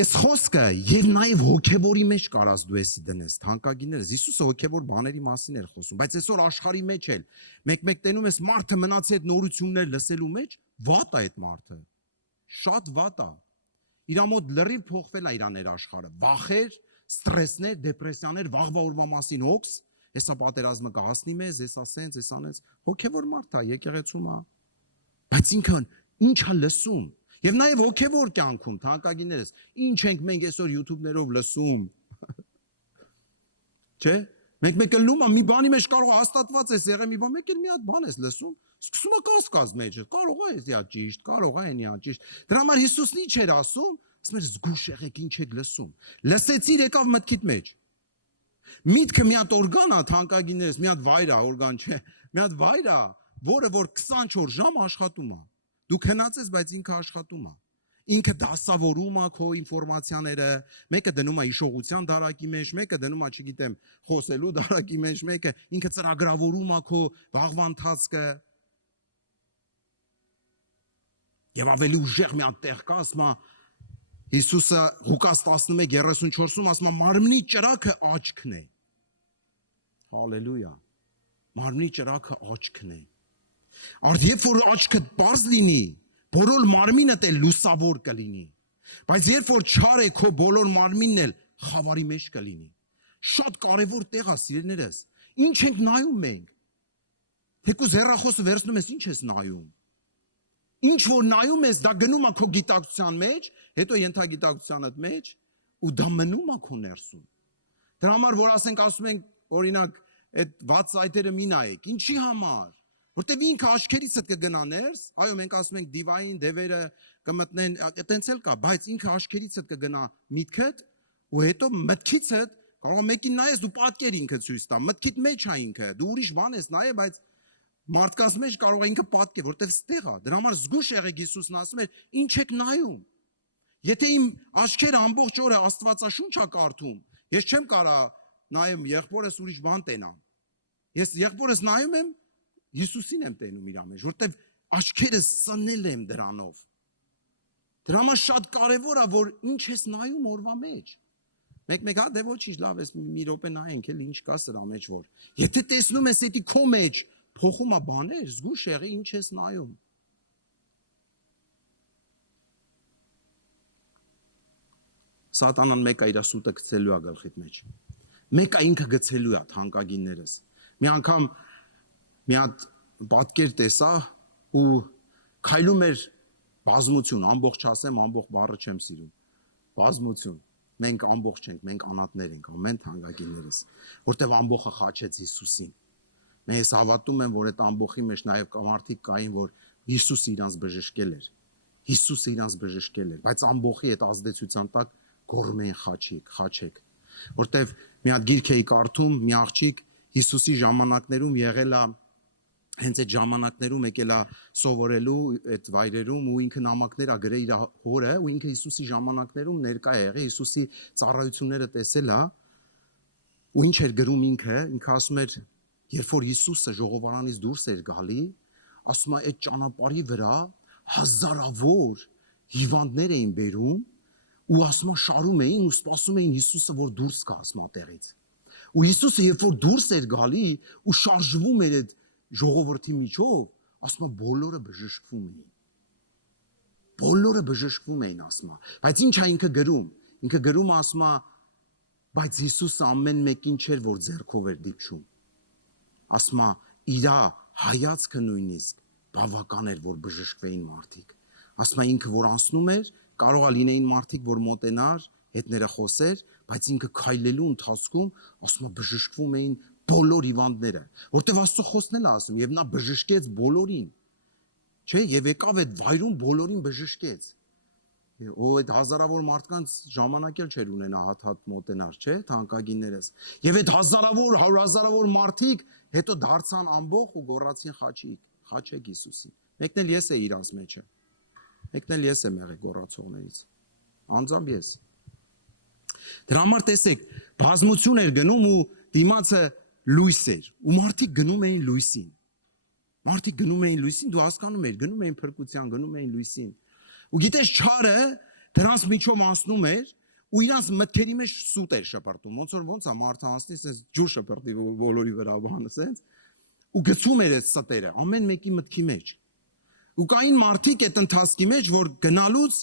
այս խոսքը և նաև հոգևորի մեջ կարած դու եսի դնես, թանկագիններս, Հիսուսը հոգևոր բաների մասին էր խոսում, բայց այսօր աշխարհի մեջ էլ, մեկ տենում ես մարդը մնացի այդ նորություններ լսելու մեջ, վատ է այդ մարդը, շատ վատ է, իր մոտ լրիվ փոխվել է իր ներաշխարհը, վախեր, ստրեսներ, դեպրեսիաներ, վաղվա օրվա մասին հոգս, հեսա պատերազմը կհասնի մեզ, հեսա սենց, հեսա նենց, հոգևոր մարդ է, եկեղեցում է, բայց ինքն ինչ է լսում, և նաև հոգևոր կյանքում, թանկագիններս, ինչ ենք մենք այսօր YouTube-ներով լսում, չէ, մենք լնում է, մի բանի մեջ կարող է հաստատված ես եղել, մի բան, մեկ էլ մի հատ բան ես լսում, սկսում է կասկած մեջ, կարող է ես ճիշտ, կարող է ենի ճիշտ, դրա համար Հիսուսն ինչ էր ասում, ասում էր զգուշ եղեք ինչ եք լսում, լսեցիր եկավ մտքիդ մեջ, միտքը մի հատ օրգան է, թանկագիններս, մի հատ վայր է, օրգան չէ, մի հատ վայր է, որը որ 24 ժամ աշխատում է, դու քնած ես, բայց ինքը աշխատում է, ինքը դասավորում է քո ինֆորմացիաները, մեկը դնում է հիշողության դարակի մեջ, մեկը դնում է, չգիտեմ, խոսելու դարակի մեջ, մեկը ինքը ծրագրավորում է քո վաղվա ընթացքը, և ավելի ուժեղ մի հատ տեղ կա, ասում է, Հիսուսը Ղուկաս 11:34-ում ասում է, մարմնի ճրագը աչքն է, հալելույա, մարմնի ճրագը աչքն է, արդ երբ որ աչքդ պարզ լինի, բոլոր մարմինդ էլ լուսավոր կլինի, բայց երբ որ չար է քո բոլոր մարմինն էլ խավարի մեջ կլինի, շատ կարևոր տեղ է, սիրելիներս։ Ինչ ենք նայում մենք։ Թեկուզ հեռախոսը վերցնում ես, ինչ ես նայում։ Ինչ որ նայում ես, դա գնում է քո գիտակցության մեջ, հետո ենթագիտակցությանդ մեջ, ու դա մնում է քո ներսում։ Դրա համար որ ասենք ասում ենք, օրինակ, այդ վատ սայթերը մի նայեք, ինչի համար։ Որտեւ ինքը աչքերիցդ կգնա ներս, այո, մենք ասում ենք դիվային դևերը կմտնեն, այտենց էլ կա, բայց ինքը աչքերիցդ կգնա միտքդ, ու հետո մտքիցդ կարող է մեկին նայես դու պատկեր ինքը ցույց տա, մտքիդ մեջ է ինքը, դու ուրիշ բան ես նայե, բայց մարդկանց մեջ կարող է ինքը պատկեր, որտեվ ստեղ է։ Դրա համար զգուշ եղեք, Հիսուսն ասում էր, ինչ եք նայում։ Եթե իմ աչքերը ամբողջ օրը Աստվածաշունչ է կարդում, ես չեմ կարա նայեմ եղբորս ուրիշ բան տենամ։ Ես եղբորս նայում եմ, Հիսուսին եմ տենում իր մեջ, որտեվ աչքերս սնել եմ դրանով։ Դրա համար շատ կարևոր է, որ ինչ ես նայում օրվա մեջ։ Մեկ հա դե ոչինչ, լավ ես մի րոպե նայենք, էլ ինչ կա սրա մեջ որ։ Եթե տեսնում ես էդի քո մեջ փոխում է բաներ, զգուշ եղի ինչ ես նայում։ Սատանան մեկը իր սուտը գցելու է գլխիդ մեջ։ Մեկը ինքը գցելու է թանկագիններս։ Մի անգամ մի հատ պատկեր տեսա ու քայլում էր բազմություն, ամբողջ ասեմ, ամբողջ բառը չեմ սիրում։ Բազմություն։ Մենք ամբողջ ենք, մենք անատներ ենք, ամեն թանկագիններս, որտեվ ամբողջը խաչեց Հիսուսին։ Ես հավատում եմ, որ այդ ամբողջի մեջ նաև մարդիկ կային, որ Հիսուսը իրանց բժշկել էր։ Հիսուսը իրանց բժշկել էր, բայց ամբողջի այդ ազդեցության տակ գոռում էին խաչիկ, խաչեք։ Որտեվ մի հատ գիրք էի կարդում, մի աղջիկ Հիսուսի ժամանակներում եղել է, հենց այդ ժամանակներում եկել է սովորելու այդ վայրերում ու ինքը նամակներ ա գրել իր հորը ու ինքը Հիսուսի ժամանակներում ներկա է եղել, Հիսուսի ծառայությունները տեսել է ու ինչ էր գրում ինքը ասում էր, երբ որ Հիսուսը ժողովարանից դուրս էր գալի, ասում է այդ ճանապարհի վրա հազարավոր հիվանդներ էին բերում ու ասում է շարում էին ու սպասում էին Հիսուսը որ դուրս գա ասում տեղից։ Ու Հիսուսը երբ որ դուրս էր գալի ու շարժվում էր այդ ժողովրդի միջով, ասում է բոլորը բժշկվում էին։ Բոլորը բժշկվում էին ասում է, բայց ինչ է ինքը գրում։ Ինքը գրում ասում է, բայց Հիսուսը ամեն մեկին չէր որ ձեռքով էր դիպչում։ Ասում է իր հայացքը նույնիսկ բավական էր որ բժշկվեին մարդիկ։ Ասում է ինքը որ անցնում էր, կարող է լինեին մարդիկ որ մոտենար, հետները խոսեր, բայց ինքը քայլելու ընթացքում ասում է բժշկվում էին բոլոր հիվանդները, որտեվ Աստծո խոսքն էլ ասում, եւ նա բժշկեց բոլորին։ Չէ, եւ եկավ այդ վայրում բոլորին բժշկեց։ Ու այդ հազարավոր մարդկանց ժամանակ էլ չէր ունենա հատ մոտենար, չէ, թանկագիններս։ Եվ այդ հազարավոր, հարյուրազարավոր մարդիկ հետո դարձան ամբողջ ու գոռացին խաչիկ, խաչեք Հիսուսին։ Մեկն էլ ես էի իրանց մեջը։ Մեկն էլ ես եմ եղել գոռացողներից։ Անձամբ ես։ Դրա համար տեսեք, բազմություն էր գնում ու դիմացը լույս էր ու մարդիկ գնում էին լույսին։ Մարդիկ գնում էին լույսին, դու հասկանում ես, գնում էին փրկության, գնում էին լույսին։ Ու գիտես չարը դրանց միջով անցնում էր ու իրանց մտքերի մեջ սուտ էր շպրտում։ Ոնց է մարդը անցնի, sense ջուր շպրտի բոլորի վրա բանը, sense ու գցում էր այդ ստերը ամեն մեկի մտքի մեջ։ Ու կային մարդիկ այդ ընթացքի մեջ, որ գնալուց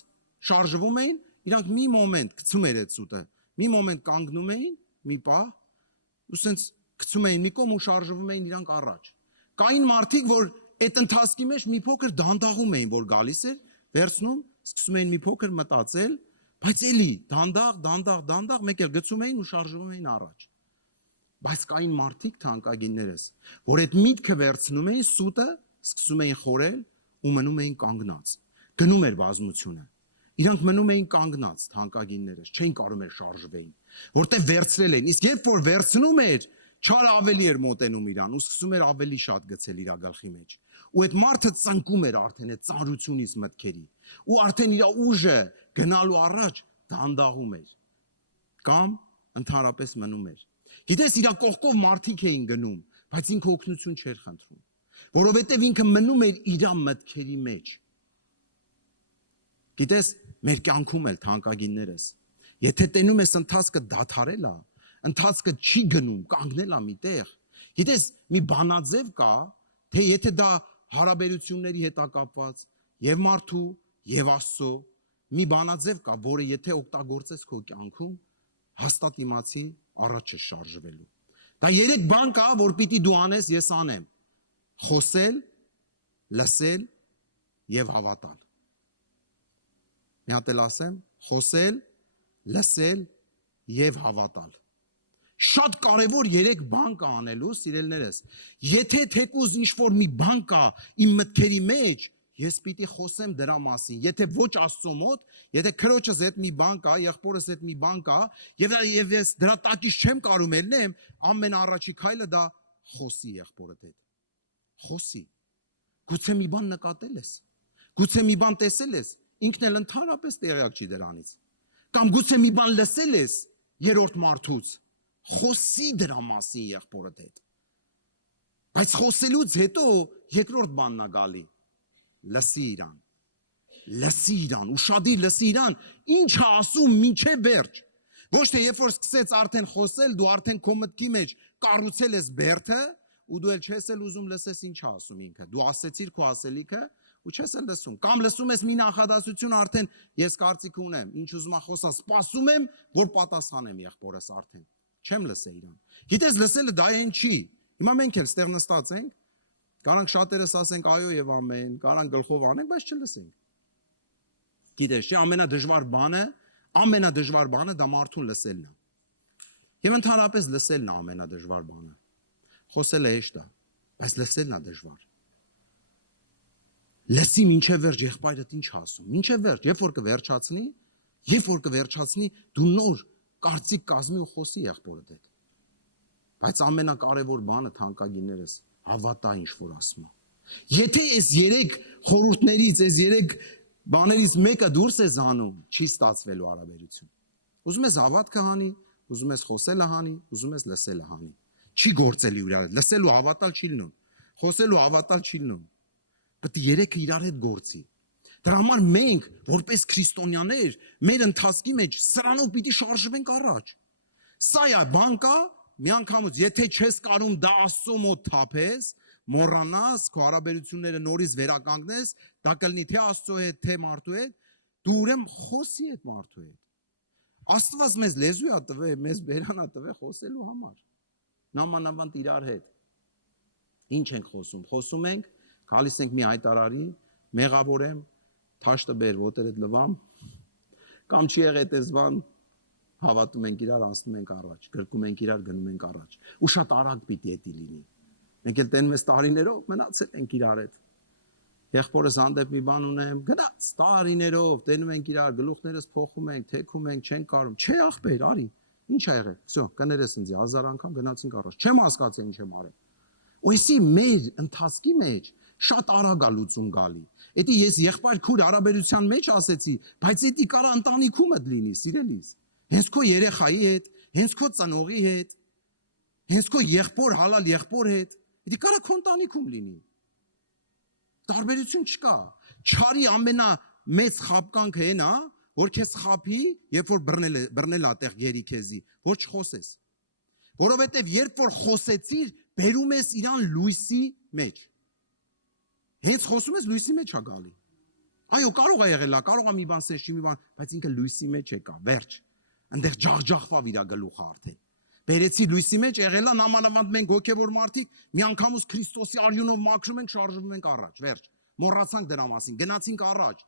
շարժվում էին, իրանք մի մոմենտ գցում էր այդ սուտը։ Մի մոմենտ կանգնում էին, մի պահ ու sense գցում էին մի կողմ ու շարժվում էին իրանք առաջ։ Կային մարդիկ, որ այդ ընթացքի մեջ մի փոքր դանդաղում էին, որ գալիս էր, վերցնում, սկսում էին մի փոքր մտածել, բայց էլի դանդաղ մեկ էլ գցում էին ու շարժվում էին առաջ։ Բայց կային մարդիկ թանկագիններս, որ այդ միտքը վերցնում էին սուտը, սկսում էին խորել ու մնում էին կանգնած։ Գնում էր բազմությունը։ Իրանք մնում էին կանգնած թանկագիններս, չէին կարող էր շարժվեին, որտեղ վերցրել էին։ Իսկ երբ որ վերցնում էր, չարը ավելի էր մոտենում իրան ու սկսում էր ավելի շատ գցել իր գլխի մեջ։ Ու այդ մարդը ծնկում էր արդեն այդ ծանրությունից մտքերի։ Ու արդեն իր ուժը գնալու առաջ դանդաղում էր կամ ընդհանրապես մնում էր։ Գիտես, իր կողքով մարդիկ էին գնում, բայց ինքը օգնություն չէր խնդրում, որովհետև ինքը մնում էր իր մտքերի մեջ։ Գիտես, մեր կյանքում էլ թանկագիններս, եթե տենում ես ընթացքը դադարել է, ընթացքը չի գնում, կանգնել է միտեղ։ Գիտես, մի բանաձև կա, թե եթե դա հարաբերությունների հետ է կապված, եւ մարդու, եւ Աստծո, մի բանաձև կա, որը եթե օգտագործես քո կյանքում, հաստատ իմացի, առաջ է շարժվելու։ Դա 3 բան կա, որ պիտի դու անես, ես անեմ. խոսել, լսել եւ հավատալ։ Մի հատ էլ ասեմ, խոսել, լսել եւ հավատալ։ Շատ կարևոր 3 բան կա անելու, սիրելիներս։ Եթե թեկուզ ինչ-որ մի բան կա իմ մտքերի մեջ, ես պիտի խոսեմ դրա մասին։ Եթե ոչ Աստծո մոտ, եթե քրոջս հետ մի բան կա, եղբորս հետ մի բան կա, եւ ես դրա տակից չեմ կարող ելնեմ, ամենաառաջի քայլը դա խոսի եղբորդ հետ։ Խոսի։ Գուցե մի բան նկատել ես։ Գուցե մի բան տեսել ես, ինքն էլ ընդհանրապես տեղյակ չի դրանից։ Կամ գուցե մի բան լսել ես երրորդ մարդուց, խոսի դրա մասին եղբորդ հետ։ Բայց խոսելուց հետո երկրորդ բանն է գալի. լսի իրան։ Լսի իրան, ուշադիր լսի իրան, ինչ է ասում մինչև վերջ։ Ոչ թե երբ որ սկսեց արդեն խոսել, դու արդեն քո մտքի մեջ կառուցել ես բերդը, ու դու էլ չես էլ ուզում լսես ինչ է ասում ինքը։ Դու ասեցիր քո ասելիքը, ու չես էլ լսում։ Կամ լսում ես մի նախադասություն արդեն ես կարծիք ունեմ, ինչ ուզում եմ խոսալ, սպասում եմ, որ պատասխանեմ եղբորս արդեն։ Չեմ լսե իրան։ Գիտես, լսելը դա այն չի։ Հիմա մենք էլ ստեղ նստած ենք, կարանք շատերս ասենք այո եւ ամեն, կարանք գլխով անենք, բայց չլսենք։ Գիտես, չէ, ամենադժվար բանը դա մարդուն լսելն է։ Եվ ընդհանրապես լսելն է ամենադժվար բանը։ Խոսելը հեշտ է, բայց լսելն է դժվար։ Լսի մինչև վերջ եղբայրդ ինչ ասում, մինչև վերջ, երբ որ կվերջացնի, դու նոր կարծիք կազմի ու խոսի եղբորդ հետ։ Բայց ամենակարևոր բանը թանկագիններս հավատա ինչ որ ասում է։ Եթե այս 3 խորհուրդներից, այս 3 բաներից մեկը դուրս ես անում, չի ստացվելու հարաբերություն։ Ուզում ես հավատքը հանի, ուզում ես խոսելը հանի, ուզում ես լսելը հանի։ Չի գործելի իրար հետ, լսելու հավատալ չի լինում, խոսելու հավատալ չի լինում։ Պետք է 3-ը իրար հետ գործի։ Դրա համար մենք, որպես քրիստոնյաներ, մեր ընթացքի մեջ սրանով պիտի շարժվենք առաջ։ Սա է բան կա, միանգամից, եթե չես կարում դա Աստծո մոտ թափես, մոռանաս, քո հարաբերությունները նորից վերականգնես, դա կլինի թե Աստծո հետ, թե մարդու հետ, դու ուրեմն խոսի այդ մարդու հետ։ Աստված մեզ լեզու է տվել, մեզ բերան է տվել խոսելու համար։ Նամանավանդ իրար հետ։ Ինչ ենք խոսում։ Խոսում ենք, գալիս ենք մի հայտարարի, մեղավոր եմ, թաշտը բեր, ոտերդ լվամ, կամ չի եղել այս բան, հավատում ենք իրար, անցնում ենք առաջ, գրկում ենք իրար, գնում ենք առաջ։ Ու շատ արագ պիտի էդի լինի։ Մենք էլ տենում ես տարիներով, մնացել ենք իրար հետ։ Եղբորս հանդեպ մի բան ունեմ, գնաց տարիներով, տենում ենք իրար, գլուխներս փոխում ենք, թեքում ենք, չենք կարում։ Չէ ախպեր, արի։ Ինչ ա եղել։ Всё, կներես ինձ 1000 անգամ գնացինք առաջ։ Չեմ հասկացել ինչ եմ արել։ Ոյսի մեր ընթացքի մեջ շատ արագ է լուծում գալի։ Էդի ես եղբայր քուր հարաբերության մեջ ասեցի, բայց էդի կարա ընտանիքումդ լինի, սիրելիս։ Հենց քո երեխայի հետ, հենց քո ծնողի հետ, հենց քո եղբոր հալալ եղբոր հետ, էդի կարա քո ընտանիքում լինի։ Տարբերություն չկա։ Չարի ամենամեծ խաբկանքը այն է, որ քեզ խափի, երբ որ բռնել է տեղ գերի քեզի, որ չխոսես։ Որովհետև երբ որ խոսեցիր, բերում ես իրան լույսի մեջ։ Հենց խոսում ես լույսի մեջ է գալի։ Այո, կարող է եղել, կարող է մի բան սեշի մի բան, բայց ինքը լույսի մեջ եկա, վերջ։ Այնտեղ ջախջախվավ իր գլուխը արդեն։ Բերեցի լույսի մեջ եղելա նամանավանդ մենք հոգևոր մարդիկ միանգամուս Քրիստոսի արյունով մաքրում ենք, շարժվում ենք առաջ, վերջ։ Մոռացանք դրա մասին, գնացինք առաջ։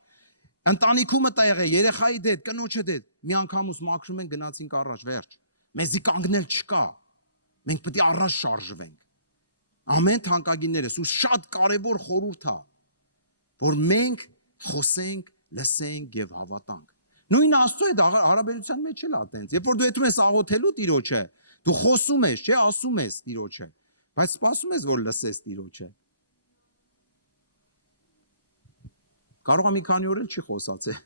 Ընտանիքումդ է եղել, երեխայի հետ, կնոջդ հետ, միանգամուս մաքրում ենք, գնացինք առաջ, վերջ։ Մեզի կանգնել չկա։ Մենք պետք է առաջ շարժվենք։ Ամեն թանկագիններս ու շատ կարևոր խորհուրդ է, որ մենք խոսենք, լսենք եւ հավատանք։ Նույն Աստծո հետ հարաբերության մեջ էլ է այտենց։ Երբ որ դու ետում ես աղոթելու Տիրոջը, դու խոսում ես, չէ, ասում ես Տիրոջը, բայց սպասում ես, որ լսես Տիրոջը։ Կարող է մի քանի օր էլ չի խոսացել։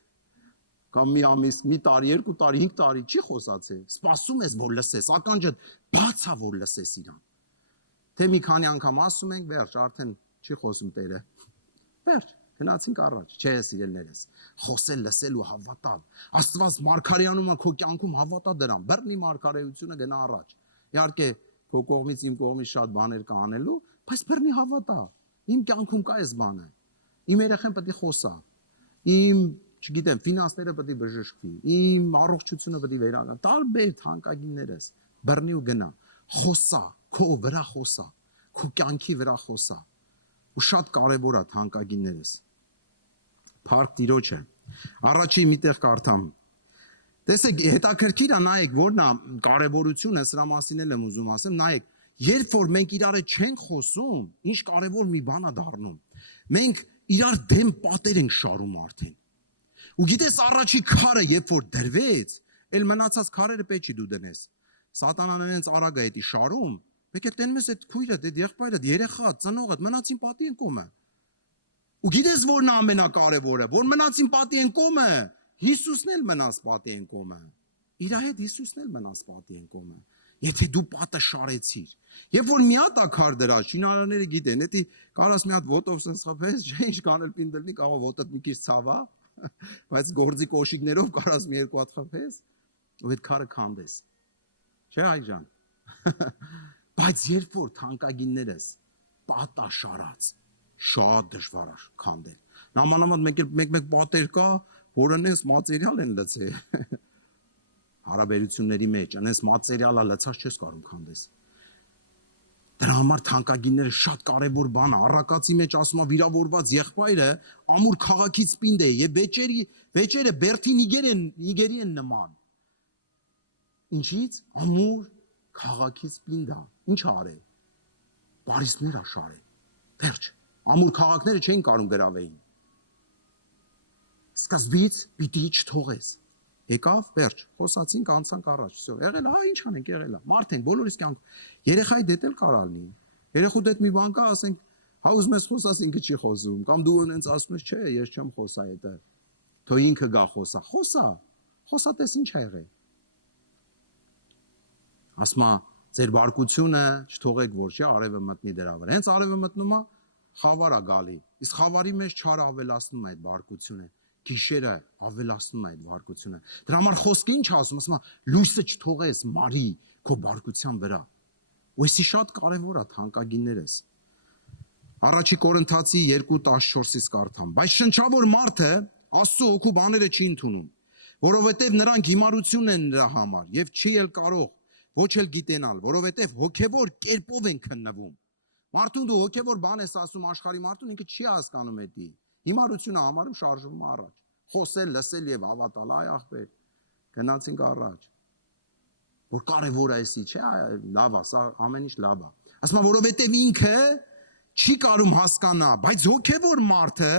Կամ մի ամիս, մի տարի, 2 տարի, 5 տարի չի խոսացել։ Սպասում ես, որ լսես, ականջդ բաց է, որ լսես իրան։ Թե մի քանի անգամ ասում ենք, վերջ, արդեն չի խոսում Տերը։ Վերջ, գնացինք առաջ, չէ, սիրելիներս։ Խոսել, լսել ու հավատալ։ Աստված մարգարեանում է քո կյանքում հավատա դրան։ Բռնի մարգարեությունը գնա առաջ։ Իհարկե, քո կողմից իմ կողմից շատ բաներ կա անելու, բայց բռնի հավատա։ Իմ կյանքում կա այս բանը։ Իմ երեխան պետք է խոսա։ Իմ, չգիտեմ, ֆինանսները պետք է բժշկվի։ Իմ առողջությունը պետք է վերականգնվի։ Տարբեր թանկագիններս։ բռնի ու գնա, խոսա, քո վրա խոսա, քո կյանքի վրա խոսա։ Ու շատ կարևոր է թանկագիններս։ Փառք Տիրոջը։ Առաջի միտեղ կարդամ։ Տեսեք, հետաքրքիր է նայեք, որն է կարևորությունը, սրա մասին էլ եմ ուզում ասեմ, նայեք, երբ որ մենք իրար չենք խոսում, ինչ կարևոր մի բան է դառնում։ Մենք իրար դեմ պատեր ենք շարում արդեն։ Ու գիտես, առաջի քարը երբ որ դրվեց, էլ մնացած քարերը պետք չի դու դնես։ Սատանան այնց արագ է էտի շարում, մեկ էլ տենում ես այդ քույրդ, այդ եղբայրդ, երեխադ, ծնողդ, մնացին պատի են կոմը։ Ու գիտես որն է ամենակարևորը, որ մնացին պատի են կոմը, Հիսուսն էլ մնաց պատի են կոմը։ Իր հետ Հիսուսն էլ մնաց պատի են կոմը։ Եթե դու պատը շարեցիր, երբ որ մի հատ ակար դրա, շինարարները գիտեն, էդի կարաս մի հատ ոտով սնսխապես, ինչ կանել պինդելնի, կարող ոտդ մի քիչ ցավա, բայց գործի կոշիկներով կարաս մի երկու հատ խփես, ու այդ քարը քանդես։ Չէ՞ այժմ։ Բայց երբ որ թանկագիններս պատա շարած, շատ դժվար է քանդել։ Նամանավանդ մեկ պատեր կա, որը նես մատերիալ են լցել։ Հարաբերությունների մեջ, այնպես մատերիալը լցած չես կարող քանդես։ Դրա համար թանկագինները շատ կարևոր բան է։ Առակացի մեջ ասում է վիրավորված եղբայրը ամուր քաղաքից պինդ է եւ վեճերը Բերթի Նիգերի են նման։ Ինչից ամուր քաղաքից պինդ է։ Ինչ արել։ Բարիսներ աշարել։ Վերջ։ Ամուր քաղաքները չէին կարող գրավեին։ Սկզբից պիտի չթողես։ Եկավ, վերջ, խոսացինք, անցանք առաջ, всё, եղել է, հա, ինչ անենք, եղել է։ Մարդ ենք, բոլորիս կյանք։ Երեխայի դետ էլ կարող լինի։ Երեխու դետ մի բան կա, ասենք, հա ուզում ես խոսաս, ինքը չի խոսում, կամ դու ինձ ասում ես, չէ, ես չեմ խոսա այդը։ Թո ինքը գա խոսա։ Խոսա։ Խոսատես ինչ ա եղել։ Ասма ձեր բարկությունը չթողեք, որ չի արևը մտնի դրա վրա։ Հենց արևը մտնում է, խավար է գալի։ Իսկ խավարի մեջ չարը ավելացնում է այդ բարկությունը։ Գիշերը ավելացնում է այդ բարկությունը։ Դրա համար խոսքը ինչ ասում, ասում է լույսը չթողես մարի քո բարկության վրա։ Ու էսի շատ կարևոր է թանկագիններս։ Առաջի Կորինթացի 2:14-ից կարդամ։ Բայց շնչավոր մարդը Աստծո հոգու բաները չի ընդունում, որովհետև նրանք հիմարություն են նրա համար եւ չի էլ կարող ոչ էլ գիտենալ, որովհետև հոգևոր կերպով են քննվում։ Մարդուն դու հոգևոր բան ես ասում աշխարհի մարդուն, ինքը չի հասկանում էդի։ Հիմարությունը համարում շարժվում է առաջ։ Խոսել, լսել եւ հավատալ, այ ախպեր, գնացինք առաջ։ Որ կարևոր է էսի, չէ՞, լավ է, սա ամեն ինչ լավ է։ Ասում եմ, որովհետև ինքը չի կարող հասկանա, բայց հոգևոր մարդը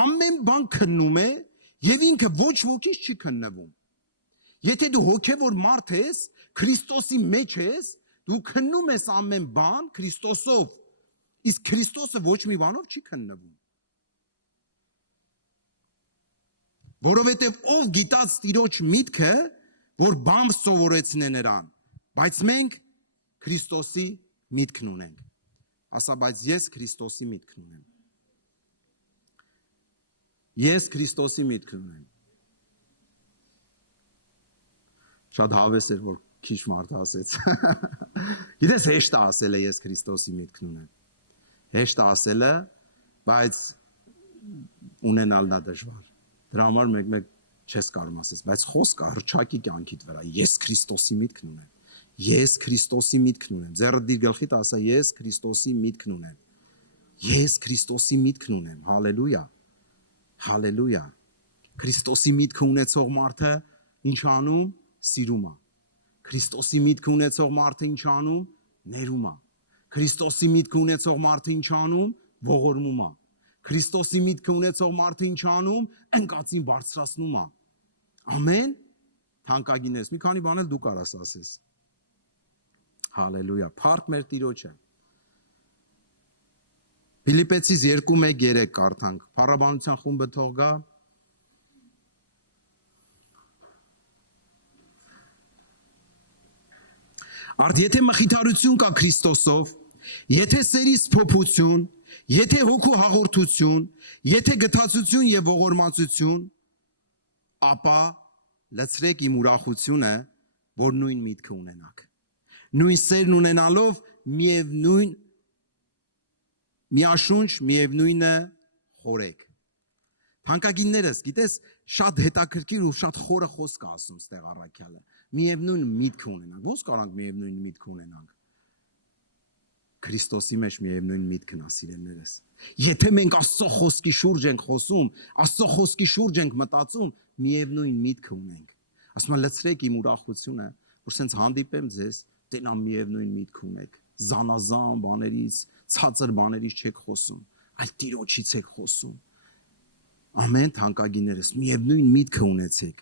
ամեն բան քննում է եւ ինքը ոչ ոքից չի քննվում։ Եթե դու հոգևոր մարդ ես, Քրիստոսի մեջ ես, դու քննում ես ամեն բան Քրիստոսով, իսկ Քրիստոսը ոչ մի բանով չի քննվում։ Որովհետև ով գիտած Տիրոջ միտքը, որ բան սովորեցնե նրան, բայց մենք Քրիստոսի միտքն ունենք։ Ասա, բայց ես Քրիստոսի միտքն ունեմ։ Ես Քրիստոսի միտքն ունեմ։ Շատ հավես էր, որ քիչ մարդ ասեց։ Գիտես, հեշտ է ասել է ես Քրիստոսի միտքն ունեմ։ Հեշտ է ասել է, բայց ունենալն է դժվար։ Դրա համար մեկ չես կարող ասես, բայց խոսքը հռչակի կյանքիդ վրա։ Ես Քրիստոսի միտքն ունեմ։ Ես Քրիստոսի միտքն ունեմ։ Ձեռը դիր գլխիդ ասա, ես Քրիստոսի միտքն ունեմ։ Ես Քրիստոսի միտքն ունեմ։ Հալելույա։ Հալելույա։ Քրիստոսի միտքը ունեցող մարդը ինչ անում, սիրում է։ Քրիստոսի միտքը ունեցող մարդը ինչ անում, ներում է։ Քրիստոսի միտքը ունեցող մարդը ինչ անում, ողորմում է։ Քրիստոսի միտքը ունեցող մարդը ինչ անում, ընկածին բարձրացնում է։ Ամեն։ Թանկագինես, մի քանի բան էլ դու կարաս ասես։ Հալելույա, փառք մեր Տիրոջը։ Ֆիլիպեցիս 2:1-3 կարդանք։ Փառաբանության խումբը թող գա։ Արդ եթե մխիթարություն կա Քրիստոսով, եթե սերից փոփություն, եթե հոգու հաղորդություն, եթե գթացություն եւ ողորմածություն, ապա լցրեք իմ ուրախությունը, որ նույն միտքը ունենաք։ Նույն սերն ունենալով միևնույն միաշունչ, միևնույնը խորեք։ Թանկագիններս, գիտես, շատ հետաքրքիր ու շատ խորը խոսք ասում ստեղ առաքյալը։ Միևնույն միտք ունենանք։ Ո՞նց կարանք միևնույն միտք ունենանք։ Քրիստոսի մեջ միևնույն միտքն է, սիրելիներս։ Եթե մենք Աստծո խոսքի շուրջ ենք խոսում, Աստծո խոսքի շուրջ ենք մտածում, միևնույն միտք ունենք։ Ասում եմ լցրեք իմ ուրախությունը, որ սենց հանդիպեմ ձեզ, տենա միևնույն միտք ունեք։ Զանազան բաներից, ցածր բաներից չեք խոսում, այլ Տիրոջից եք խոսում։ Ամեն թանկագիներս, միևնույն միտքը ունեցեք։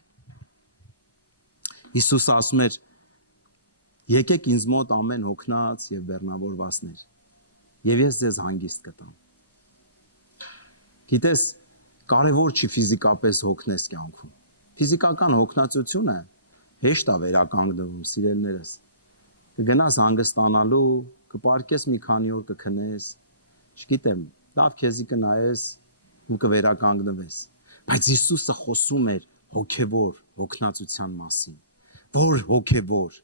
Հիսուսը ասում էր. եկեք ինձ մոտ ամեն հոգնած եւ բեռնավորվածներ, եւ ես ձեզ հանգիստ կտամ։ Գիտես, կարևոր չի ֆիզիկապես հոգնես կյանքում։ Ֆիզիկական հոգնածությունը հեշտ է վերականգնվում, սիրելիներս։ Կգնաս հանգստանալու, կպարկես մի քանի օր կքնես, չգիտեմ, լավ քեզի կնայես ու կվերականգնվես։ Բայց Հիսուսը խոսում էր հոգևոր հոգնածության մասին, որ հոգևոր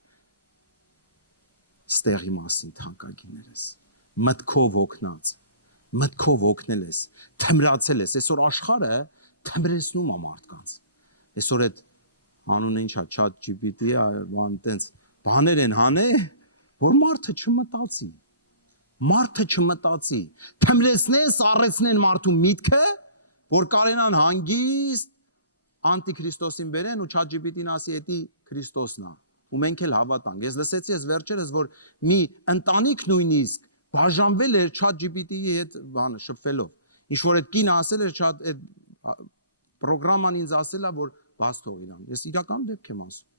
ստեղի մասին, թանկագիներս, մտքով հոգնած, մտքով հոգնել ես, թմրացել ես, այսօր աշխարհը թմրեցնում է մարդկանց, այսօր այդ անունը ինչա, chat GPT-ը, բան տենց բաներ են հանե, որ մարդը չմտածի, թմրեցնեն, սառեցնեն մարդու միտքը, որ կարենան հանգիստ անտիքրիստոսին բերեն ու chat GPT-ն ասի, էդի Քրիստոսն է, ու մենք էլ հավատանք։ Ես լսեցի ես վերջերս, որ մի ընտանիք նույնիսկ բաժանվել էր chat GPT-ի հետ բանը շփվելով։ Ինչ որ այդ կինը ասել էր chat այդ պրոգրաման ինձ ասելա, որ բաց թող իրան։ Ես իրական դեպք եմ ասում։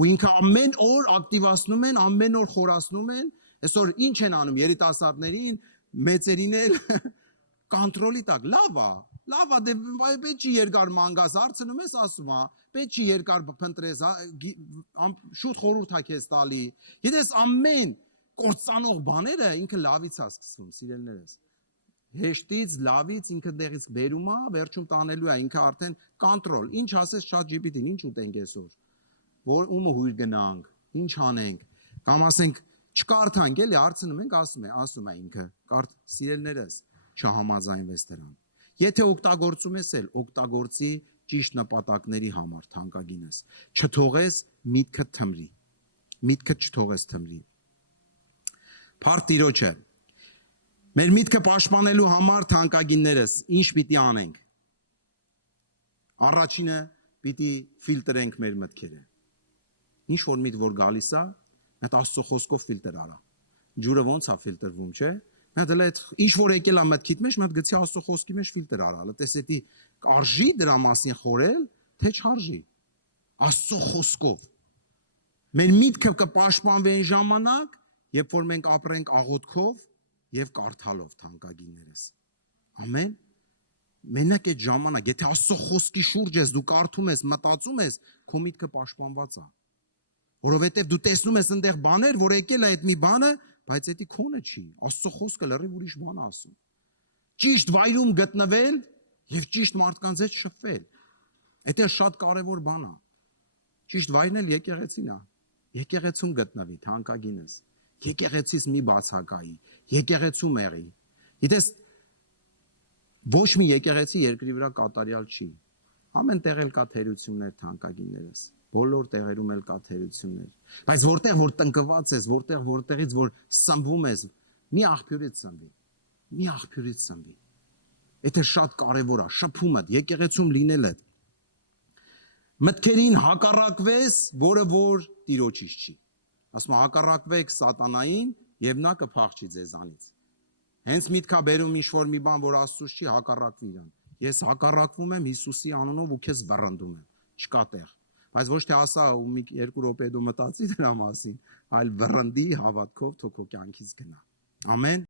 Ու ինքը ամեն օր ակտիվացնում են, ամեն օր խորացնում են։ Այսօր ինչ են անում երիտասարդներին, մեծերին էլ կոնտրոլի տակ։ Լավ է, դե պետք չի երկար մանգաս հարցնում ես, ասում է, պետք չի երկար փնտրես, շուտ խորհուրդ ա քեզ տալի։ Գիտես ամեն կործանող բաները ինքը լավից է սկսվում, սիրելիներս։ Հեշտից, լավից ինքը դեղից բերում է, վերջում տանելու է, ինքը արդեն կոնտրոլ։ Ինչ ասես chat GPT-ին, ինչ ուտենք այսօր։ Որ ումը հույր գնանք, ինչ անենք, կամ ասենք չկարդանք, էլի հարցնում ենք, ասում է ինքը, սիրելիներս, չհամաձայնվես դրան։ Եթե օգտագործում ես էլ, օգտագործի ճիշտ նպատակների համար, թանկագինս։ Չթողես միտքը թմրի։ Միտքը չթողես թմրի։ Փառք Տիրոջը։ Մեր միտքը պաշտպանելու համար, թանկագիններս, ինչ պիտի անենք։ Առաջինը պիտի ֆիլտրենք մեր մտքերը։ Ինչ որ միտ որ գալիս է, այդ Աստծո խոսքով ֆիլտր արա։ Ջուրը ոնց է ֆիլտրվում, չէ՞։ Նա դել է ինչ որ եկել է մտքիդ մեջ, մտ գցի Աստծո խոսքի մեջ ֆիլտր արալ։ Տես էդի արժի դրա մասին խորել, թե չարժի։ Աստծո խոսքով։ Մեր միտքը կպաշտպանվի այն ժամանակ, երբ որ մենք ապրենք աղոթքով եւ կարդալով, թանկագիններս։ Ամեն։ Մենակ այդ ժամանակ, եթե Աստծո խոսքի շուրջ ես, դու կարդում ես, մտածում ես, քո միտքը պաշտպանված է։ Որովհետև դու տեսնում ես այնտեղ բաներ, որ եկել է այդ մի բանը, բայց դա քոնը չի։ Աստծո խոսքը լրիվ ուրիշ բան է ասում։ Ճիշտ վայրում գտնվել եւ ճիշտ մարդկանց հետ շփվել։ Դա շատ կարեւոր բան է։ Ճիշտ վայրն էլ եկեղեցին է։ Եկեղեցում գտնվի, թանկագինս։ Եկեղեցից մի բացակայի, եկեղեցու մեղի։ Գիտես, ոչ մի եկեղեցի երկրի վրա կատարյալ չի։ Ամեն տեղ էլ կա թերություններ, թանկագիններս։ Բոլոր տեղերում էլ կա թերություններ։ Բայց որտեղ որ տնկված ես, որտեղից որ սնվում ես, մի աղբյուրից սնվի։ Մի աղբյուրից սնվի։ Դա շատ կարևոր է, շփումը, եկեղեցում լինելը։ Մտքերին հակառակվես, որը որ Տիրոջից չի։ Ասում է հակառակվեք սատանային եւ նա կփախչի ձեզանից։ Հենց միտքա բերում ինչ-որ մի բան, որ Աստծուց չի, հակառակվի իրան։ Ես հակառակվում եմ Հիսուսի անունով ու քեզ վռնդում եմ։ Չկա տեղ։ Բայց ոչ թե ասա ու մի 2 րոպե դու մտածի դրա մասին, այլ վռնդի հավատքով թող քո կյանքից գնա։ Ամեն։